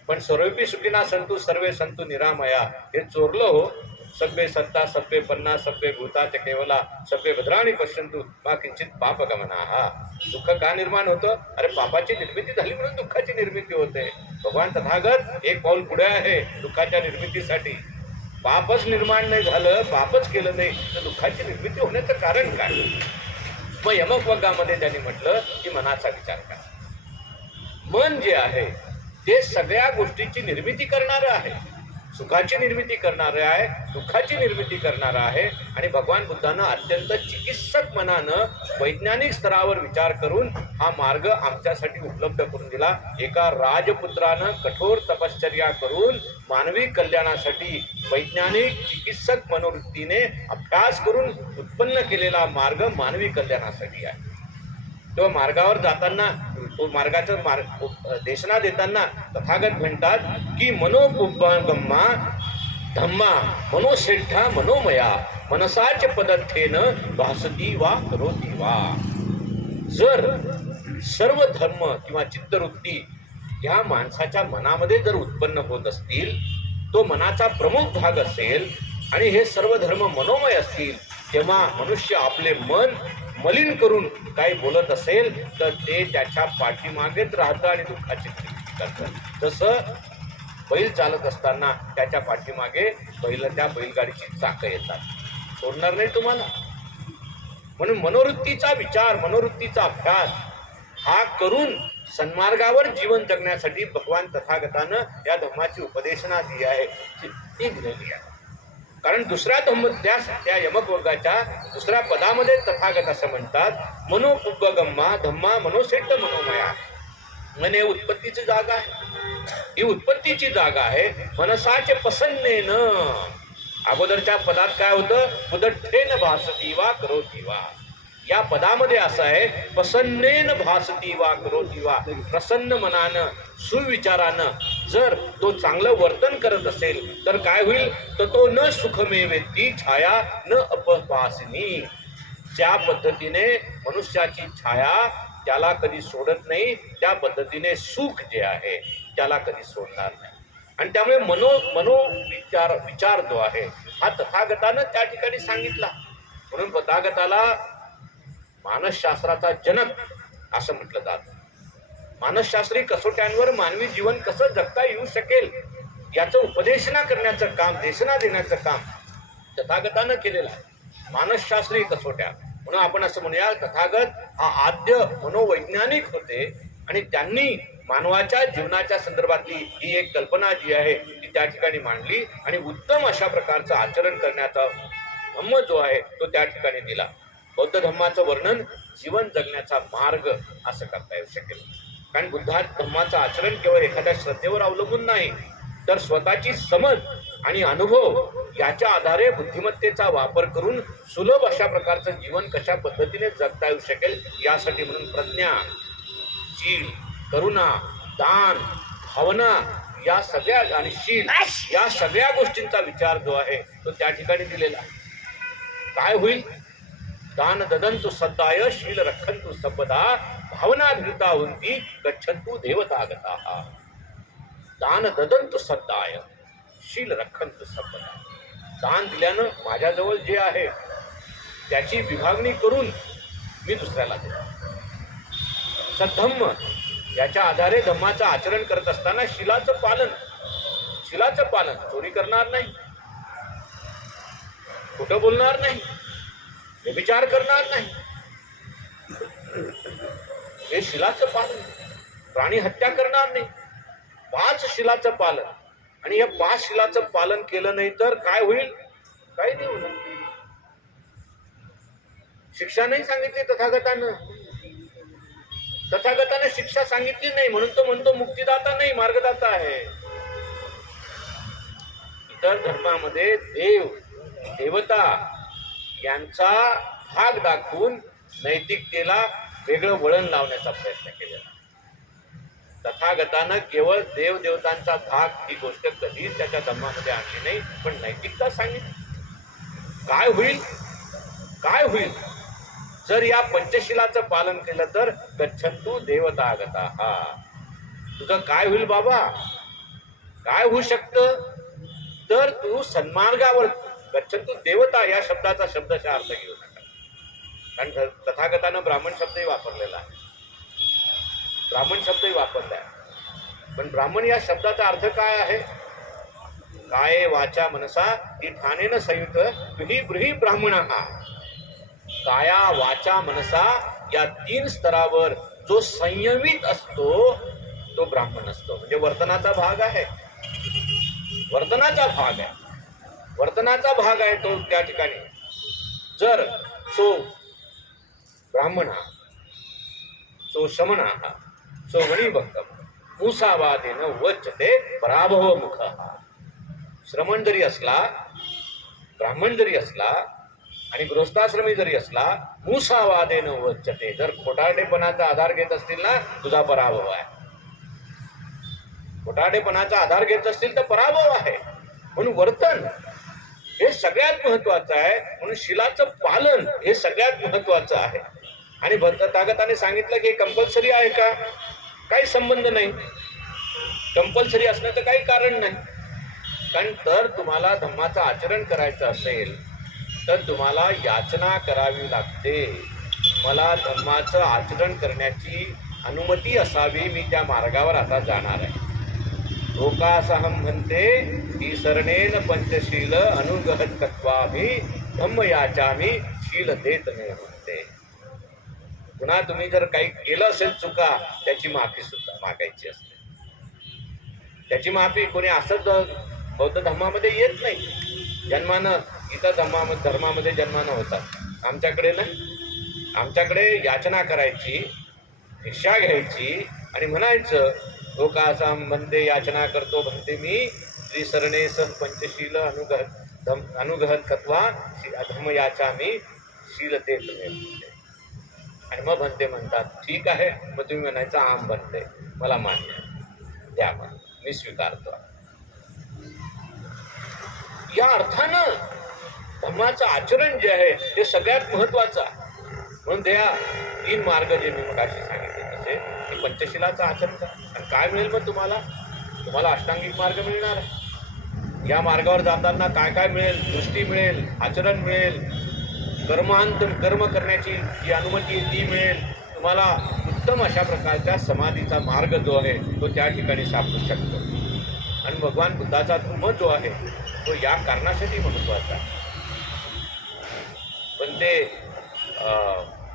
पण सर्वेपि सुखिना संतु सर्वे संतु निरामया हे चोरलं हो. सभ्य सत्ता सभ्य पन्ना सभ्य भूता च केवला सभ्य भद्राणी पश्यन्तु मा किंचित पाप गमनाहा. दुःख का निर्माण होतं? अरे पापाची निर्मिती झाली म्हणून दुःखाची निर्मिती होते. भगवान तथागत एक पाऊल पुढे आहे दुःखाच्या निर्मितीसाठी. पापच निर्माण नाही झालं, पापच केलं नाही तर दुःखाची निर्मिती होण्याचं कारण काय? मग यमक वग्गामध्ये त्यांनी म्हटलं की मनाचा विचार करा. मन जे आहे ते सगळ्या गोष्टीची निर्मिती करणारं आहे. सुखाची निर्मिती करणारं आहे, दुःखाची निर्मिती करणारं आहे. आणि भगवान बुद्धानं अत्यंत चिकित्सक मनानं वैज्ञानिक स्तरावर विचार करून हा मार्ग आमच्यासाठी उपलब्ध करून दिला. एका राजपुत्रानं कठोर तपश्चर्या करून मानवी कल्याणासाठी वैज्ञानिक चिकित्सक मनोवृत्तीने अभ्यास करून उत्पन्न केलेला मार्ग मानवी कल्याणासाठी आहे. तेव्हा मार्गावर जाताना, तो मार्गाचं देशना देताना तथागत म्हणतात की मनोपुब्बगम्मा धम्मा मनोश्रेष्ठा मनोमया मनसाच पदर्थेन भासती वा करोती वा. जर सर्व धर्म किंवा चित्तवृत्ती ह्या माणसाच्या मनामध्ये जर उत्पन्न होत असतील, तो मनाचा प्रमुख भाग असेल आणि हे सर्व धर्म मनोमय असतील, तेव्हा मनुष्य आपले मन मलिन करून काही बोलत असेल तर ते त्याच्या पाठीमागेच राहतं आणि दुःखाची निर्मिती करतं. जसं बैल चालत असताना त्याच्या पाठीमागे त्या बैलगाडीची चाकं येतात, सोडणार नाही तुम्हाला. म्हणून मनोवृत्तीचा विचार, मनोवृत्तीचा अभ्यास हा करून सन्मार्गावर जीवन जगण्यासाठी भगवान तथागतानं या धर्माची उपदेशना दिली आहे, ती दिलेली आहे. कारण दुसऱ्या त्या यमक वर्गाच्या दुसऱ्या पदामध्ये तथागत असं म्हणतात, मनोपुब्बगम्मा धम्मा मनोश्रेष्ठ मनोमया. मन हे उत्पत्तीची जागा आहे. ही उत्पत्तीची जागा आहे. मनसाचे पसन्नेन. अगोदरच्या पदात काय होतं? उदठ्ठेन भासती वा करोती वा. या पदामध्ये असं आहे, प्रसन्नेन भासती वा करोती वा. प्रसन्न मनानं, सुविचारानं जर तो चांगलं वर्तन करत असेल तर काय होईल? तर तो न सुखमे वेत्ती छाया न अपवासिनी. ज्या पद्धतीने मनुष्याची छाया त्याला कधी सोडत नाही, त्या पद्धतीने सुख जे आहे त्याला कधी सोडणार नाही. आणि त्यामुळे विचार जो आहे हा तथागतानं त्या ठिकाणी सांगितला. म्हणून तथागताला मानसशास्त्राचा जनक असं म्हटलं जातं. मानसशास्त्री कसोट्यांवर मानवी जीवन कसं जगता येऊ शकेल याचं उपदेशना करण्याचं काम, देशना देण्याचं काम तथागतानं केलेलं आहे. मानसशास्त्रीय कसोट्या म्हणून आपण असं म्हणूया, तथागत हा आद्य मनोवैज्ञानिक होते आणि त्यांनी मानवाच्या जीवनाच्या संदर्भातली ही एक कल्पना जी आहे ती त्या ठिकाणी मांडली आणि उत्तम अशा प्रकारचं आचरण करण्याचा धम्म जो आहे तो त्या ठिकाणी दिला. बौद्ध धम्माचं वर्णन जीवन जगण्याचा मार्ग असं करता येऊ शकेल. कारण बुद्धा धम्माचं आचरण केवळ एखाद्या श्रद्धेवर अवलंबून नाही, तर स्वतःची समज आणि अनुभव याच्या आधारे बुद्धिमत्तेचा वापर करून सुलभ अशा प्रकारचं जीवन कशा पद्धतीने जगता येऊ शकेल यासाठी म्हणून प्रज्ञा, शील, करुणा, दान, भावना या सगळ्या आणि शील या सगळ्या गोष्टींचा विचार जो आहे तो त्या ठिकाणी दिलेला आहे. काय होईल? दान ददंतु सद्दाय शील रक्षन्तु संपदा भावना धृता हुंती गच्छन्तु देवतागताः. दान ददंतु सद्दाय शील रक्षन्तु संपदा. दान दिल्यानं माझ्याजवळ जे आहे त्याची विभागणी करून मी दुसऱ्याला देतो. सद्धम्म याच्या आधारे धम्माचं आचरण करत असताना शीलाचं पालन, चोरी करणार नाही, खोटं बोलणार नाही, व्यभिचार करणार नाही, हे शीलाचं पालन. प्राणी हत्या करणार नाही, 5 शीलाचं पालन. आणि या 5 शीलाचं पालन केलं नाही तर काय होईल? काही नाही होणार. शिक्षा नाही सांगितली तथागतानं शिक्षा सांगितली नाही म्हणून तो म्हणतो मुक्तिदाता नाही, मार्गदाता आहे. इतर धर्मामध्ये देव, देवता यांचा भाग दाखवून नैतिकतेला वेगळं वळण लावण्याचा प्रयत्न केलेला. तथागतानं केवळ देव देवतांचा भाग ही गोष्ट कधीच त्याच्या धर्मामध्ये आणली नाही, पण नैतिकता सांगितली. काय होईल जर या पंचशिलाचं पालन केलं तर? गच्छन्तु देवतागताः. तुझं काय होईल बाबा? काय होऊ शकतं? तर तू सन्मार्गावर, गच्छन्तु देवता या शब्दाचा शब्दशः अर्थ घेऊ नका. कारण तथागतानं ब्राह्मण शब्दही वापरलेला आहे, ब्राह्मण शब्दही वापरला आहे. पण ब्राह्मण या शब्दाचा अर्थ काय आहे? काय वाचा मनसा ती ठाणेन संयुक्त तुही गृही ब्राह्मणः. काया वाचा मनसा या 3 स्तरावर जो संयमित असतो तो ब्राह्मण असतो. म्हणजे वर्तनाचा भाग आहे तो त्या ठिकाणी. जर सो ब्राह्मण सो शमन सो वणिभक्त मुसावादेन वच्यते पराभव मुख. श्रमण जरी असला, ब्राह्मण जरी असला आणि गृहस्थाश्रमी जरी असला, मुसावादेन वच्यते, जर खोटारडेपणाचा आधार घेत असतील ना, तुझा पराभव आहे. खोटारडेपणाचा आधार घेत असतील तर पराभव आहे. म्हणून वर्तन हे सगळ्यात महत्वाचं आहे. म्हणून शीलाचं पालन हे सगळ्यात महत्वाचं आहे. आणि तथागताने सांगितलं की कंपल्सरी आहे का? काही संबंध नाही. कंपल्सरी असण्याचं काही कारण नाही. कारण तर तुम्हाला धम्माचं आचरण करायचं असेल तर तुम्हाला याचना करावी लागते. मला धम्माचं आचरण करण्याची अनुमती असावी, मी त्या मार्गावर आता जाणार आहे. लोकासहम म्हणते ती सरणेन पंचशील अनुगहत तत्वाभी धम्म याचामी शील देत नाही म्हणते. पुन्हा तुम्ही जर काही केलं असेल चुका, त्याची माफी सुद्धा मागायची असते. त्याची माफी कोणी असंच बौद्ध धर्मामध्ये येत नाही. जन्मानं इतर धर्मामध्ये जन्मानं होतात. आमच्याकडे नाही. आमच्याकडे याचना करायची, भिक्षा घ्यायची आणि म्हणायचं लोकासाम म्हणते याचना करतो म्हणते मी त्रिसरणे सह पंचशील अनुगहत तत्वा धम्म याचामी शील देत म्हणते. आणि मग म्हणते म्हणतात ठीक आहे, मग तुम्ही म्हणायचं आम बनते, मला मान्य आहे, द्या मला, मी स्वीकारतो. या अर्थानं धम्माचं आचरण जे आहे ते सगळ्यात महत्वाचं आहे. म्हणून त्या 3 मार्ग जे मी मगाशी सांगितले तसे की पंचशिलाचं आचरण करा. आणि काय मिळेल मग तुम्हाला अष्टांगिक मार्ग मिळणार आहे. या मार्गावर जाताना काय काय मिळेल? दृष्टी मिळेल, आचरण मिळेल, कर्म करण्याची जी अनुमती ती मिळेल. तुम्हाला उत्तम अशा प्रकारच्या समाधीचा मार्ग जो आहे तो त्या ठिकाणी सापडू शकतो. आणि भगवान बुद्धाचा धर्म जो आहे तो या कारणासाठी महत्त्वाचा आहे. पण ते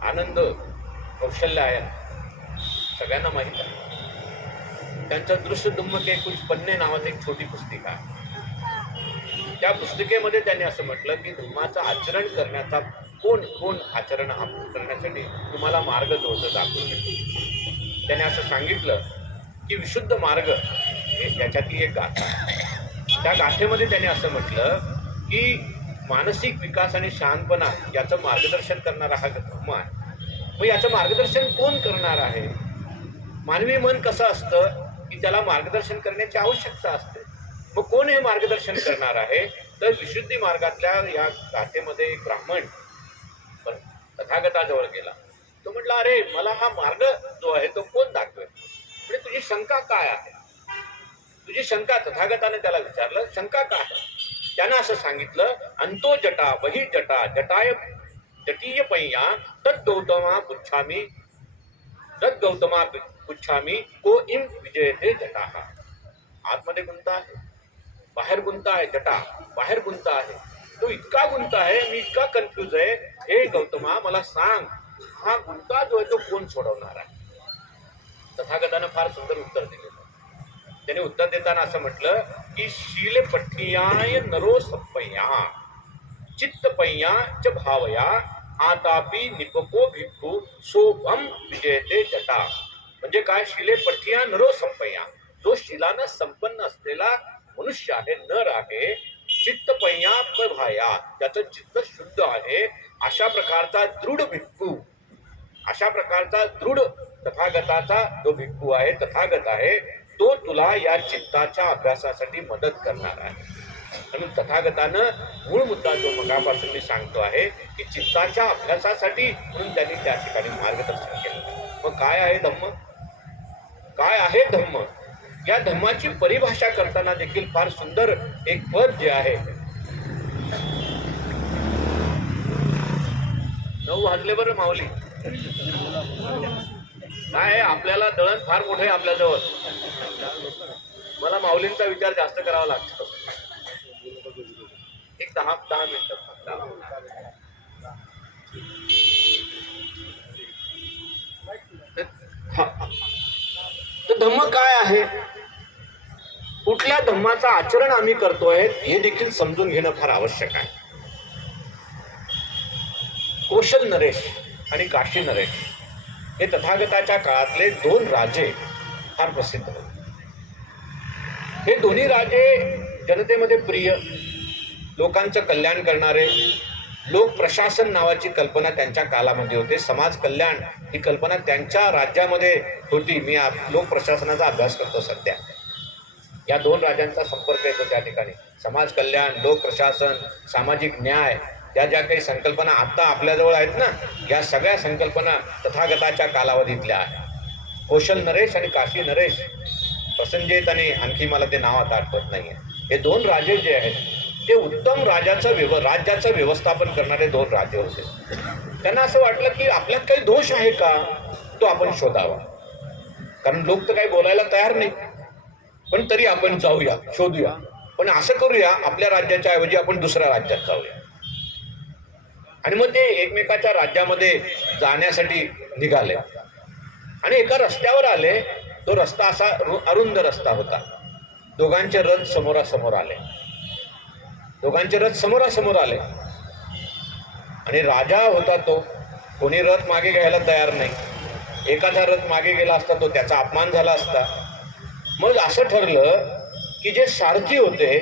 आनंद कौशल्य आहे सगळ्यांना माहीत आहे. त्यांचं दृश्य दुम्म के कुछ पन्ने नावाची एक छोटी पुस्तिका आहे. त्या पुस्तिकेमध्ये त्यांनी असं म्हटलं की धर्माचं आचरण करण्याचा कोण आचरण करण्यासाठी तुम्हाला मार्ग जो होतो दाखवून देतो. त्याने असं सांगितलं की विशुद्ध मार्ग हे त्याच्यातली एक गाथा. त्या गाथेमध्ये त्याने असं म्हटलं की मानसिक विकास आणि शहाणपणा याचं मार्गदर्शन करणारा हा धर्म आहे. मग याचं मार्गदर्शन कोण करणार आहे? मानवी मन कसं असतं की त्याला मार्गदर्शन करण्याची आवश्यकता असते. मग कोण हे मार्गदर्शन करणार आहे? तर विशुद्धी मार्गातल्या या गाथेमध्ये एक ब्राह्मण तथागताजवळ गेला. तो म्हटला, अरे मला हा मार्ग जो आहे तो कोण दाखवेल? म्हणजे तुझी शंका काय आहे? तुझी शंका, तथागताने त्याला विचारलं, शंका काय आहे? त्यानं असं सांगितलं, अंतो जटा वही जटा जटाय जटीय पैया तद गौतमा पुच्छामी को इम विजयते जटा. आतमध्ये गुंता आहे, बाहेर गुंता आहे, जटा बाहेर गुंता आहे. तो इतका गुंता आहे, मी इतका कन्फ्यूज आहे, हे गौतमा मला सांग, हा गुंता जो आहे तो कोण सोडवणार आहे? तथागतानं फार सुंदर उत्तर दिलेलं. त्याने उत्तर देताना असं म्हटलं की शील पठ्ठियाय नरो सप्पय्या चित्तपय्या च भावया आतापी निपको भिक्खू सोभम विजयते जटा. म्हणजे काय? शिले पठ्ठिया नरो संपय्या, जो शिलानं संपन्न असलेला मनुष्य आहे, नर आहे, चित्तपय्या भाया, त्याचं चित्त शुद्ध आहे, अशा प्रकारचा दृढ भिक्खू, अशा प्रकारचा दृढ तथागताचा जो भिक्खू आहे, तथागत आहे, तो तुला या चित्ताच्या अभ्यासासाठी मदत करणार आहे. आणि तथागतानं मूळ मुद्दा जो मगापासून मी सांगतो आहे की चित्ताच्या अभ्यासासाठी म्हणून त्यांनी त्या ठिकाणी मार्गदर्शन केलं. मग काय आहे धम्म? काय आहे धम्म? या धम्माची परिभाषा करताना देखील फार सुंदर एक पद जे आहे, 9 वाजले बरं माऊली. काय आपल्याला दळण फार मोठे आपल्याजवळ. मला माऊलींचा विचार जास्त करावा लागतो. एक 10 मिनिटं. तर धम्म काय आहे? कुठल्या धम्माचं आचरण आम्ही करतोय हे देखील समजून घेणं फार आवश्यक आहे. कौशल नरेश आणि काशी नरेश हे तथागताच्या काळातले 2 राजे फार प्रसिद्ध होते. हे दोन्ही राजे जनतेमध्ये प्रिय, लोकांचं कल्याण करणारे, लोक प्रशासन नावाची कल्पना त्यांच्या कालामध्ये होते. समाज कल्याण ही कल्पना त्यांच्या राज्यामध्ये होती. मी लोक प्रशासनाचा अभ्यास करतो सध्या. या 2 राजांचा संपर्क येतो त्या ठिकाणी. समाज कल्याण, लोक प्रशासन, सामाजिक न्याय, त्या ज्या काही संकल्पना आत्ता आपल्याजवळ आहेत ना, या सगळ्या संकल्पना तथागताच्या कालावधीतल्या आहेत. कौशल नरेश आणि काशी नरेश, प्रसंजित आणि आणखी मला ते नाव आता आठवत नाही आहे. हे 2 राजे जे आहेत ते उत्तम राज्याचं व्यवस्थापन करणारे 2 राजे होते. त्यांना असं वाटलं की आपल्यात काही दोष आहे का, तो आपण शोधावा. कारण लोक तर काही बोलायला तयार नाही, पण तरी आपण जाऊया, शोधूया. पण असं करूया, आपल्या राज्याच्या ऐवजी आपण दुसऱ्या राज्यात जाऊया. आणि मग ते एकमेकाच्या राज्यामध्ये जाण्यासाठी निघाले आणि एका रस्त्यावर आले. तो रस्ता असा अरुंद रस्ता होता. दोघांचे रथ समोरासमोर आले. दोघांचे रथ समोरासमोर आले आणि राजा होता तो, कोणी रथ मागे घ्यायला तयार नाही. एकाचा रथ मागे गेला असता तो त्याचा अपमान झाला असता. मग असं ठरलं की जे सारथी होते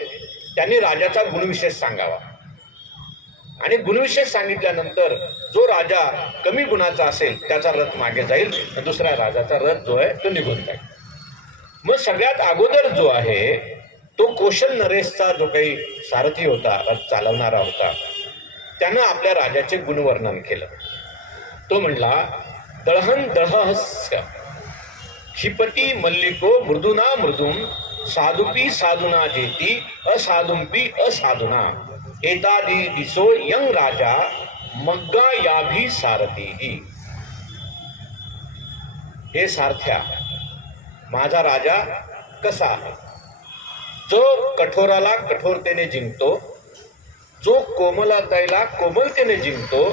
त्यांनी राजाचा गुणविशेष सांगावा. आणि गुणविशेष सांगितल्यानंतर जो राजा कमी गुणाचा असेल त्याचा रथ मागे जाईल, तर दुसऱ्या राजाचा रथ जो आहे तो निघून जाईल. मग सगळ्यात अगोदर जो आहे तो कौशल नरेशचा जो काही सारथी होता, रथ चालवणारा होता, त्यानं आपल्या राजाचे गुणवर्णन केलं. तो म्हणला, दळहन दळहस्य क्षिपती मल्लिको मृदुना मृदुम साधुपी साधुना जेती असाधुंपी असाधुना एतादी दिसो यंग राजा मग्गा याभी सारथी. हे सारथ्या, माझा राजा कसा आहे? जो कठोराला कठोरतेने जिंकतो, जो कोमलतेला कोमलतेने जिंकतो,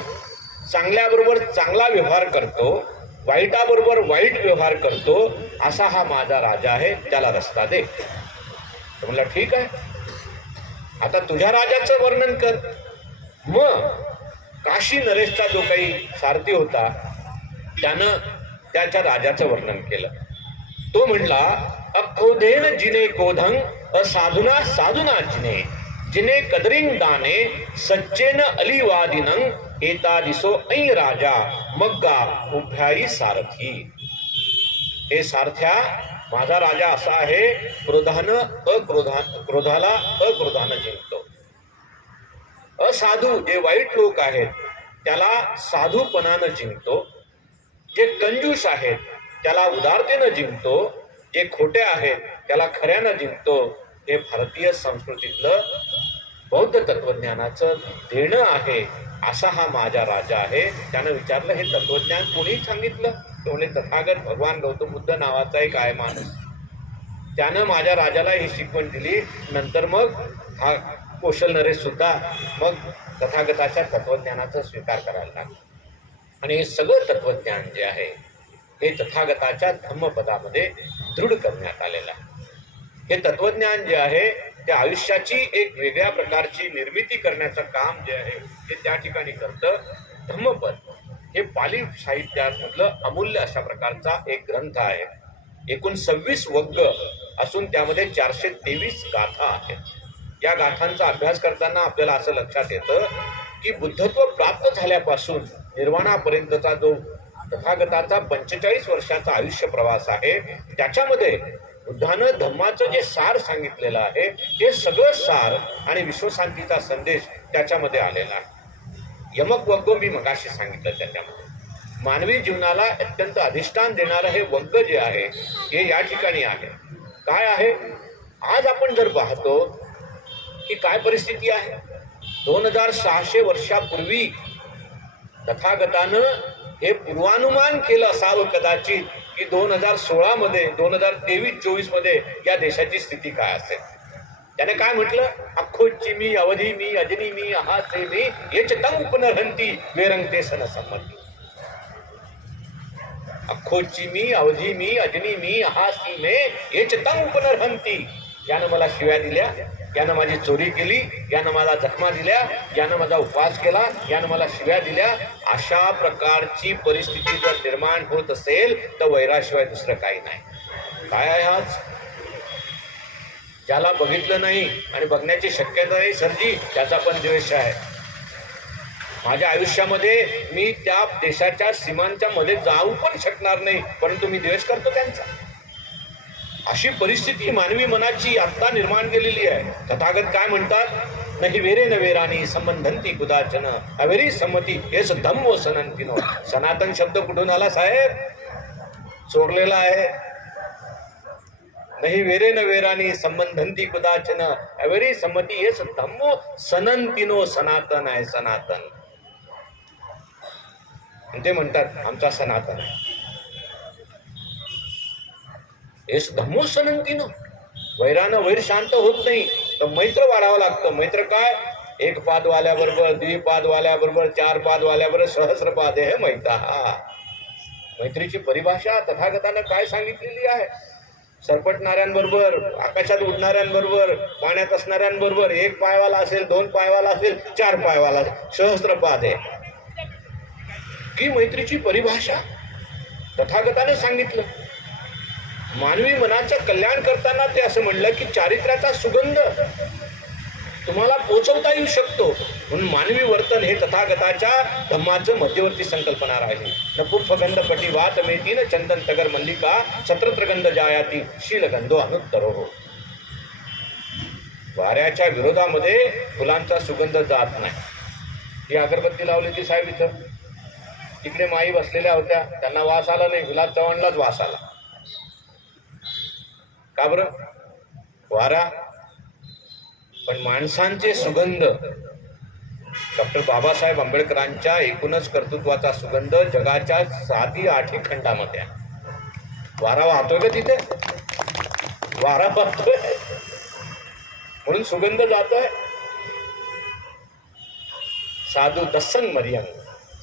चांगल्याबरोबर चांगला व्यवहार करतो, वाईटाबरोबर वाईट व्यवहार करतो, असा हा माझा राजा आहे, त्याला रस्ता दे. तर म्हणला ठीक आहे, आता तुझ्या राजाचं वर्णन कर. मग काशी नरेशचा जो काही सारथी होता त्यानं त्याच्या राजाचं वर्णन केलं. तो म्हणला, अक्रोधेन जिने कोधंग असाधुना साधुना जिने, जिने कदरिंग दाने सच्चेन अलिवादिनं एता दिसो ऐ राजा मग्गा उभ्याई सारथी. हे सारथ्या, माझा राजा असा आहे, क्रोधाला अक्रोधानं जिंकतो. असाधू जे वाईट लोक आहेत त्याला साधूपणानं जिंकतो, जे कंजूस आहेत त्याला उदारतेनं जिंकतो, जे खोटे आहेत त्याला खऱ्यानं जिंकतो. हे भारतीय संस्कृतीतलं बौद्ध तत्वज्ञानाचं देणं आहे. असा हा माझा राजा आहे. त्यानं विचारलं, हे तत्वज्ञान कोणी सांगितलं? तो म्हणे, तथागत भगवान गौतम बुद्ध नावाचा एक आहे माणूस, त्यानं माझ्या राजाला ही शिकवण दिली. नंतर मग हा कौशल नरेश सुद्धा मग तथागताच्या तत्वज्ञानाचा स्वीकार करायला लागला. आणि हे सगळं तत्वज्ञान जे आहे हे तथागताच्या धम्मपदामध्ये दृढ करण्यात आलेलं आहे. हे तत्वज्ञान जे आहे ते आयुष्याची एक वेगळ्या प्रकारची निर्मिती करण्याचं काम जे आहे ते त्या ठिकाणी करतं. धम्मपद हे पाली साहित्यामधलं अमूल्य अशा प्रकारचा एक ग्रंथ आहे. एकूण 26 वग्ग असून त्यामध्ये 423 गाथा आहेत. या गाथांचा अभ्यास करताना आपल्याला असं लक्षात येतं की बुद्धत्व प्राप्त झाल्यापासून निर्वाणापर्यंतचा जो तथागताचा 45 वर्षाचा आयुष्य प्रवास आहे त्याच्यामध्ये बुद्धानं धम्माचं जे सार सांगितलेलं आहे ते सगळं सार आणि विश्वशांतीचा संदेश त्याच्यामध्ये आलेला आहे. यमक वग्ग मी मगाशी सांगितलं, त्याच्यामध्ये मानवी जीवनाला अत्यंत अधिष्ठान देणारं हे वग्ग जे आहे हे या ठिकाणी आहे. काय आहे? आज आपण जर पाहतो की काय परिस्थिती आहे, 2600 वर्षापूर्वी तथागतानं हे पूर्वानुमान केलं असावं कदाचित की 2016 मध्ये 2023-24 मध्ये या देशाची स्थिती काय असेल. त्याने काय म्हटलं? अख्खोची मी अवधी मी अजनी मी अहासे मी येच तंग पुनर्हंती वेरंगते सन संमती. अख्खोची मी अवधी मी अजनी मी अहासी मे येच तंग पुनर्हंती. यानं मला शिव्या दिल्या, यानं माझी चोरी केली, यानं मला जखमा दिल्या, यानं माझा उपवास केला, यानं मला शिव्या दिल्या. अशा प्रकारची परिस्थिती जर निर्माण होत असेल तर वैराशिवाय दुसरं काही नाही. काय आहे आज? ज्याला बघितलं नाही आणि बघण्याची शक्यता नाही सर्जी, त्याचा पण द्वेष आहे. माझ्या आयुष्यामध्ये मी त्या देशाच्या सीमांच्या मध्ये जाऊ पण शकणार नाही, परंतु मी द्वेष करतो त्यांचा. अशी परिस्थिती मानवी मनाची आत्ता निर्माण केलेली आहे. तथागत काय म्हणतात? नाही वेरे न वेरानी संबंधंती कुदाचन अवेरी संमती हेच धम्मो सनंतीनो. सनातन शब्द कुठून आला साहेब? चोरलेला आहे. नाही वेरे न वेरानी संबंधंती कुदाचन अवेरी संमती हेच धम्मो सनंतीनो. सनातन आहे, सनातन. ते म्हणतात आमचा सनातन आहे. हेच धम्मो सनंतीनो. वैरानं वैर शांत होत नाही तर मैत्र वाढावं लागतं. मैत्र काय? एक पादवाल्याबरोबर, द्विपादवाल्याबरोबर, 4 पादवाल्याबरोबर सहस्रपाद हे मैता. मैत्रीची परिभाषा तथागतानं काय सांगितलेली आहे? सरपटणाऱ्यांबरोबर, आकाशात उडणाऱ्यांबरोबर, पाण्यात असणाऱ्यांबरोबर, 1 पायवाला असेल, 2 पायवाला असेल, 4 पायवाला सहस्रपाद आहे. ही मैत्रीची परिभाषा तथागताने सांगितलं. मानवी मनाचं कल्याण करताना ते असं म्हणलं की चारित्र्याचा सुगंध तुम्हाला पोचवता येऊ शकतो. म्हणून मानवी वर्तन हे तथागताच्या धम्माचं मध्यवर्ती संकल्पना राहिली. न पुष्पगंध पटिवात मेतीन चंदन तगर मल्लिका छत्रत्रगंध जायाती शीलगंधो अनुत्तरो हो. वाऱ्याच्या विरोधामध्ये फुलांचा सुगंध जात नाही. ही अगरबत्ती लावली ती साहेब इथं, तिकडे माई बसलेल्या होत्या, त्यांना वास आला नाही, गुलाब चव्हाणलाच वास आला. का बरं? वारा. पण माणसांचे सुगंध, डॉक्टर बाबासाहेब आंबेडकरांच्या एकूणच कर्तृत्वाचा सुगंध जगाच्या 7-8 खंडामध्ये आहे. वारा वाहतोय का तिथे? वारा वाहतोय. म्हणून सुगंध जात आहे. साधू दस्संग मरियंग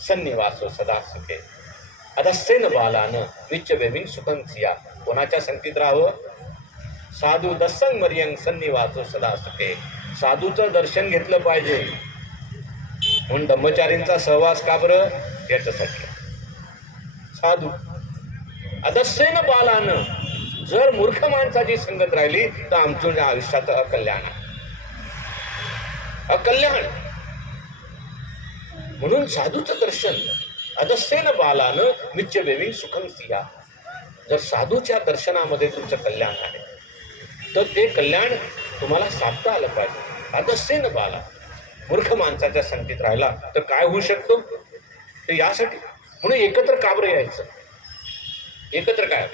सन्निवासो सदा सुखे अदस्सेन बालान विच वेमिंग सुखं सिया. कोणाच्या संगतीत राहावं? साधू दस्संग मरियंग सन्निवासो सदा सुखे. साधूचं दर्शन घेतलं पाहिजे. म्हणून ब्रह्मचारींचा सहवास का बरं? याच्यासाठी. साधू अदस्सेन बालान, जर मूर्ख माणसाची संगत राहिली तर आमचं आयुष्याचं अकल्याण आहे, अकल्याण. म्हणून साधूचं दर्शन अदस्सेन बालान मिच्य वेवी सुखं सिया. जर साधूच्या दर्शनामध्ये तुमचं कल्याण आहे तर ते कल्याण तुम्हाला साधता आलं पाहिजे. अदस्सेन बाला, मूर्ख माणसाच्या संगतीत राहिला तर काय होऊ शकतो? तर यासाठी म्हणून एकत्र का बरं यायचं? एकत्र काय?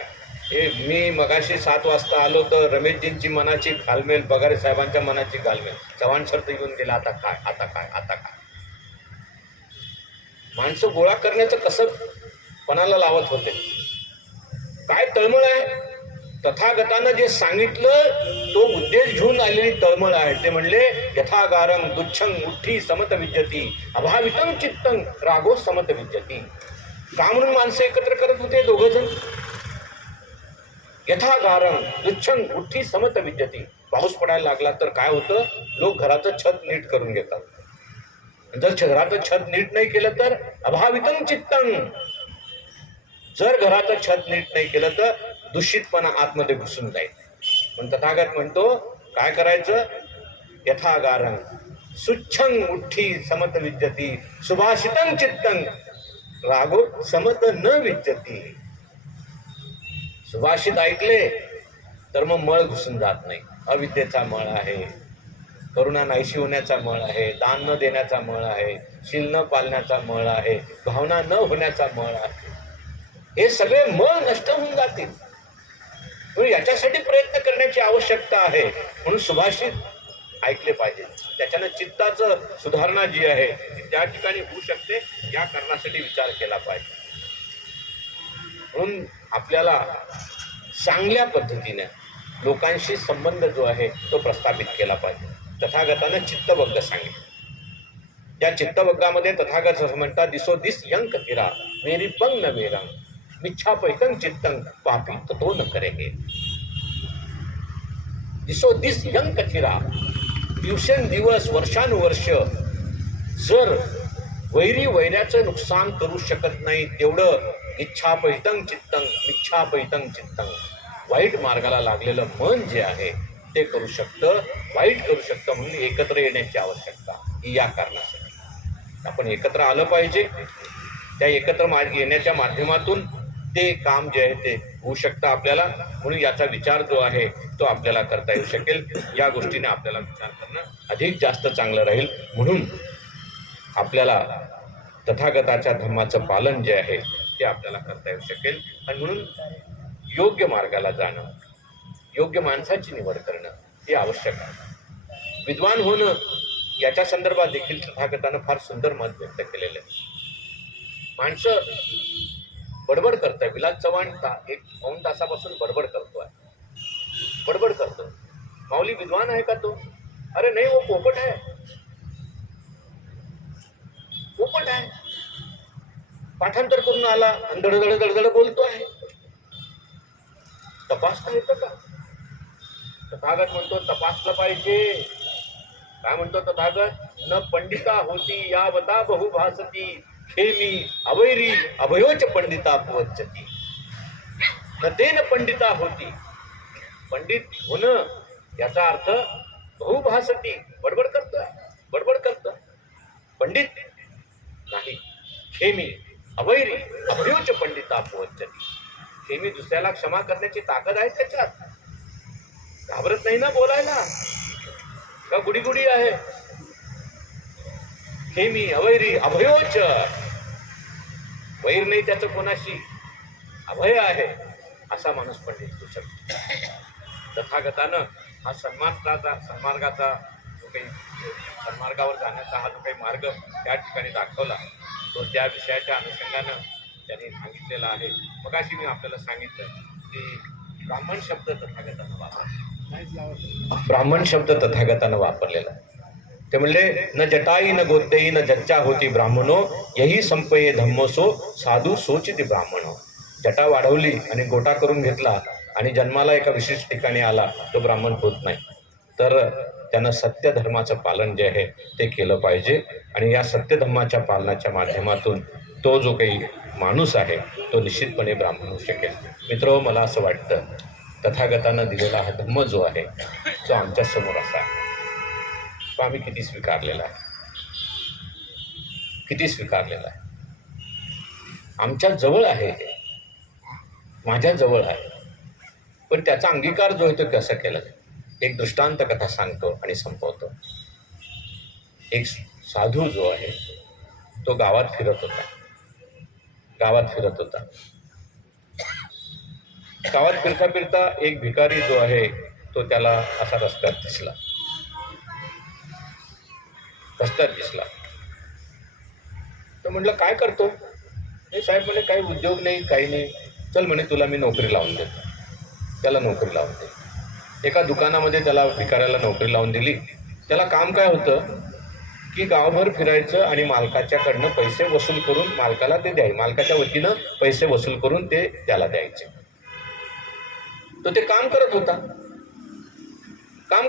हे मी मगाशी 7 वाजता आलो तर रमेशजींची मनाची घालमेल, पगारे साहेबांच्या मनाची घालमेल, चव्हाण सर तर येऊन गेला, आता काय आता काय आता काय. माणसं गोळा करण्याचं कसं कोणाला लावत होते? काय तळमळ आहे? तथागतानं जे सांगितलं तो उद्देश घेऊन आलेली तळमळ आहे. ते म्हणले यथागारं दुच्छं मुठ्ठी समत विद्यती अभावितं चित्तं रागो समत विद्यती. का म्हणून माणसं एकत्र करत होते? दोघं जण. यथागारं दुच्छं मुठ्ठी समत विद्यती. पाऊस पडायला लागला तर काय होतं? लोक घराचं छत नीट करून घेतात. जर घराचं छत नीट नाही केलं तर अभावितं चित्तं, जर घराचं छत नीट नाही केलं तर दूषितपणा आतमध्ये घुसून जाईल. पण तथागत म्हणतो काय करायचं? यथागारं सुच्छं मुठ्ठी समत विद्यती सुभाषितं चित्तं रागो समत न विद्यती. सुभाषित ऐकले तर मग मळ घुसून जात नाही. अविद्येचा मळ आहे, करुणा नाहीशी होण्याचा मळ आहे, दान न देण्याचा मळ आहे, शील न पालण्याचा मळ आहे, भावना न होण्याचा मळ आहे. हे सगळे मळ नष्ट होऊन जातील. म्हणून याच्यासाठी प्रयत्न करण्याची आवश्यकता आहे. म्हणून सुभाषित ऐकले पाहिजे. त्याच्यानं चित्ताचं सुधारणा जी आहे ती त्या ठिकाणी होऊ शकते. या कारणासाठी विचार केला पाहिजे. म्हणून आपल्याला चांगल्या पद्धतीने लोकांशी संबंध जो आहे तो प्रस्थापित केला पाहिजे. तथागतानं चित्तवग्ग सांगितलं. या चित्तवग्गामध्ये तथागत असं म्हणतात दिसो दिस यंक किरा मेरी पंग न वेरंग मिच्छा पैकंग चित्तंग पापी ततो न करेंगे. दिसो दिस यंक किरा, दिवसेंदिवस वर्षानुवर्ष जर वैरी वैऱ्याचं नुकसान करू शकत नाही तेवढं इच्छा पैतंग चित्तंग मिच्छा पैतंग चित्तंग, वाईट मार्गाला लागलेलं मन जे आहे ते करू शकतं, वाईट करू शकतं. म्हणून एकत्र येण्याची आवश्यकता ही या कारणासाठी आपण एकत्र आलं पाहिजे. त्या एकत्र येण्याच्या माध्यमातून ते काम जे आहे ते होऊ शकतं आपल्याला. म्हणून याचा विचार जो आहे तो आपल्याला करता येऊ शकेल. या गोष्टीने आपल्याला विचार करणं अधिक जास्त चांगलं राहील. म्हणून आपल्याला तथागताच्या धर्माचं पालन जे आहे ते आपल्याला करता येऊ शकेल. आणि म्हणून योग्य मार्गाला जाणं, योग्य माणसाची निवड करणं हे आवश्यक आहे. विद्वान होणं याच्या संदर्भात देखील तथागतानं फार सुंदर मत व्यक्त केलेलं आहे. माणसं बडबड करताय. विलास चव्हाण 1-2 तासापासून बडबड करतोय, बडबड करतो. माऊली विद्वान आहे का तो? अरे नाही, वो पोपट आहे, पोपट आहे. पाठांतर करून आला आणि दडदड दडदड बोलतो आहे. तपासता येतं का? तथागत म्हणतो तपासलं पाहिजे. काय म्हणतो तथागत? न पंडिता होती यावता बहुभासती खेमी अवैरी अभयोच पंडिता पुवच्चती. न तेन पंडिता होती. पंडित होणं याचा अर्थ बहुभासती, बडबड करतोय, बडबड करतोय. पंडित नाही. खेमी अवैरी अभयोच पंडिता पुवच्चती. खेमी दुसऱ्याला क्षमा करण्याची ताकद आहे त्याच्यात. घाबरत नाही ना बोलायला, का गुडी गुडी आहे. खेमी अवैरी अभयोच, वैर नाही त्याचं कोणाशी, अभय आहे असा माणूस पंडित होऊ शकतो. तथागतानं हा सन्मार्गाचा जो काही सन्मार्गावर जाण्याचा हा जो काही मार्ग त्या ठिकाणी दाखवला तो त्या विषयाच्या अनुषंगानं त्यांनी सांगितलेला आहे. मगाशी मी आपल्याला सांगितलं की ब्राह्मण शब्द तथागतानं वापरला. ब्राह्मण शब्द तथागतानं वापरलेला आहे. ते म्हणले न जटाई न गोत्तेई न जच्चा होती ब्राह्मणो यही संपये धम्मोसो साधू सोचिती ब्राह्मणो. जटा वाढवली आणि गोटा करून घेतला आणि जन्माला एका विशिष्ट ठिकाणी आला तो ब्राह्मण होत नाही. तर त्यानं सत्य धर्माचं पालन जे आहे ते केलं पाहिजे आणि या सत्य धर्माच्या पालनाच्या माध्यमातून तो जो काही माणूस आहे तो निश्चितपणे ब्राह्मण होऊ शकेल. मित्र, मला असं वाटतं तथागतानं दिलेला हा धम्म जो आहे तो आमच्या समोर असा तो आम्ही किती स्वीकारलेला आहे, किती स्वीकारलेला आहे. आमच्या जवळ आहे, माझ्या जवळ आहे, पण त्याचा अंगीकार जो आहे तो कसा केला. एक दृष्टांत कथा सांगतो आणि संपवतो. एक साधू जो आहे तो गावात फिरत होता. गावात फिरता फिरता एक भिकारी जो आहे तो त्याला असा रस्त्यात दिसला. तो म्हटलं काय करतो. हे साहेब म्हणे काही उद्योग नाही, काही नाही. चल म्हणे तुला मी नोकरी लावून देतो. त्याला नोकरी लावून दिली. एका दुकानामध्ये त्याला भिकाऱ्याला नोकरी लावून दिली. त्याला काम काय होतं की गावभर फिरायचं आणि मालकाच्याकडनं पैसे वसूल करून मालकाला ते द्यायचे. मालकाच्या वतीनं पैसे वसूल करून ते त्याला द्यायचे. तो ते काम करत होता. काम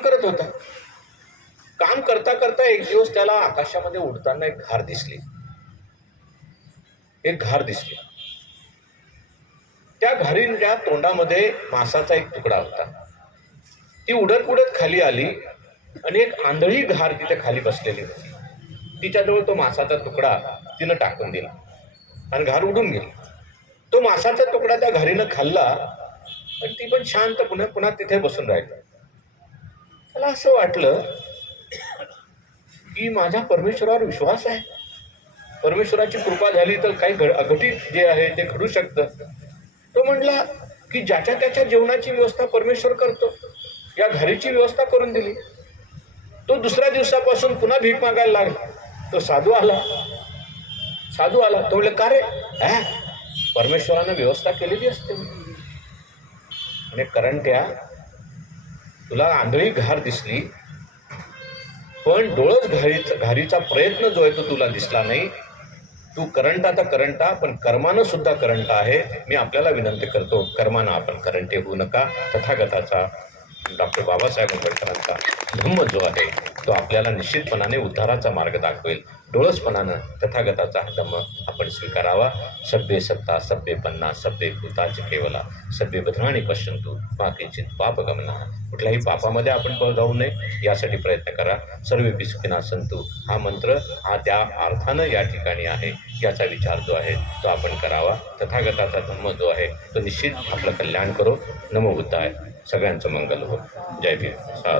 करता करता एक दिवस त्याला आकाशामध्ये उडताना एक घार दिसली. त्या घारीच्या तोंडामध्ये मासाचा एक तुकडा होता. ती उडत उडत खाली आली आणि एक आंधळी घार तिथे खाली बसलेली होती. तिच्याजवळ तो मासाचा तुकडा तिनं टाकून दिला आणि घार उडून गेली. तो मासाचा तुकडा त्या घारीनं खाल्ला आणि ती पण शांत पुन्हा तिथे बसून राहिली. त्याला असं वाटलं की माझा परमेश्वरावर विश्वास आहे, परमेश्वराची कृपा झाली तर काही अघटित जे आहे ते घडू शकतं. तो म्हटला की ज्याच्या त्याच्या जेवणाची व्यवस्था परमेश्वर करतो, या घरीची व्यवस्था करून दिली. तो दुसऱ्या दिवसापासून पुन्हा भीक मागायला लागला. तो साधू आला. तो म्हणले का रे, परमेश्वरानं व्यवस्था केलेली असते आणि करंट्या तुला आंधळी घार दिसली पण डोळस घारीचा प्रयत्न जो आहे तो तुला दिसला नाही. तू करंटा पण कर्मानं सुद्धा करंटा आहे. मी आपल्याला विनंती करतो कर्मानं आपण करंटे होऊ नका. तथागताचा डॉक्टर बाबासाहेब आंबेडकरांचा धम्म जो आहे तो आपल्याला निश्चितपणाने उद्धाराचा मार्ग दाखवेल. डोळसपणानं तथागताचा हा धम्म आपण स्वीकारावा. सभ्ये सत्ता सभ्ये पन्ना सभ्ये भूताचे केवला सभ्ये बधनाने पश्यंतु मा किंचित पापगमना. कुठल्याही पापामध्ये आपण जाऊ नये यासाठी प्रयत्न करा. सर्वे सुखिनः सन्तु हा मंत्र हा त्या अर्थानं या ठिकाणी आहे याचा विचार जो आहे तो आपण करावा. तथागताचा धम्म जो आहे तो निश्चित आपलं कल्याण करो. नमो बुद्धाय. सगळ्यांचं मंगल हो. जय भीम. साधू.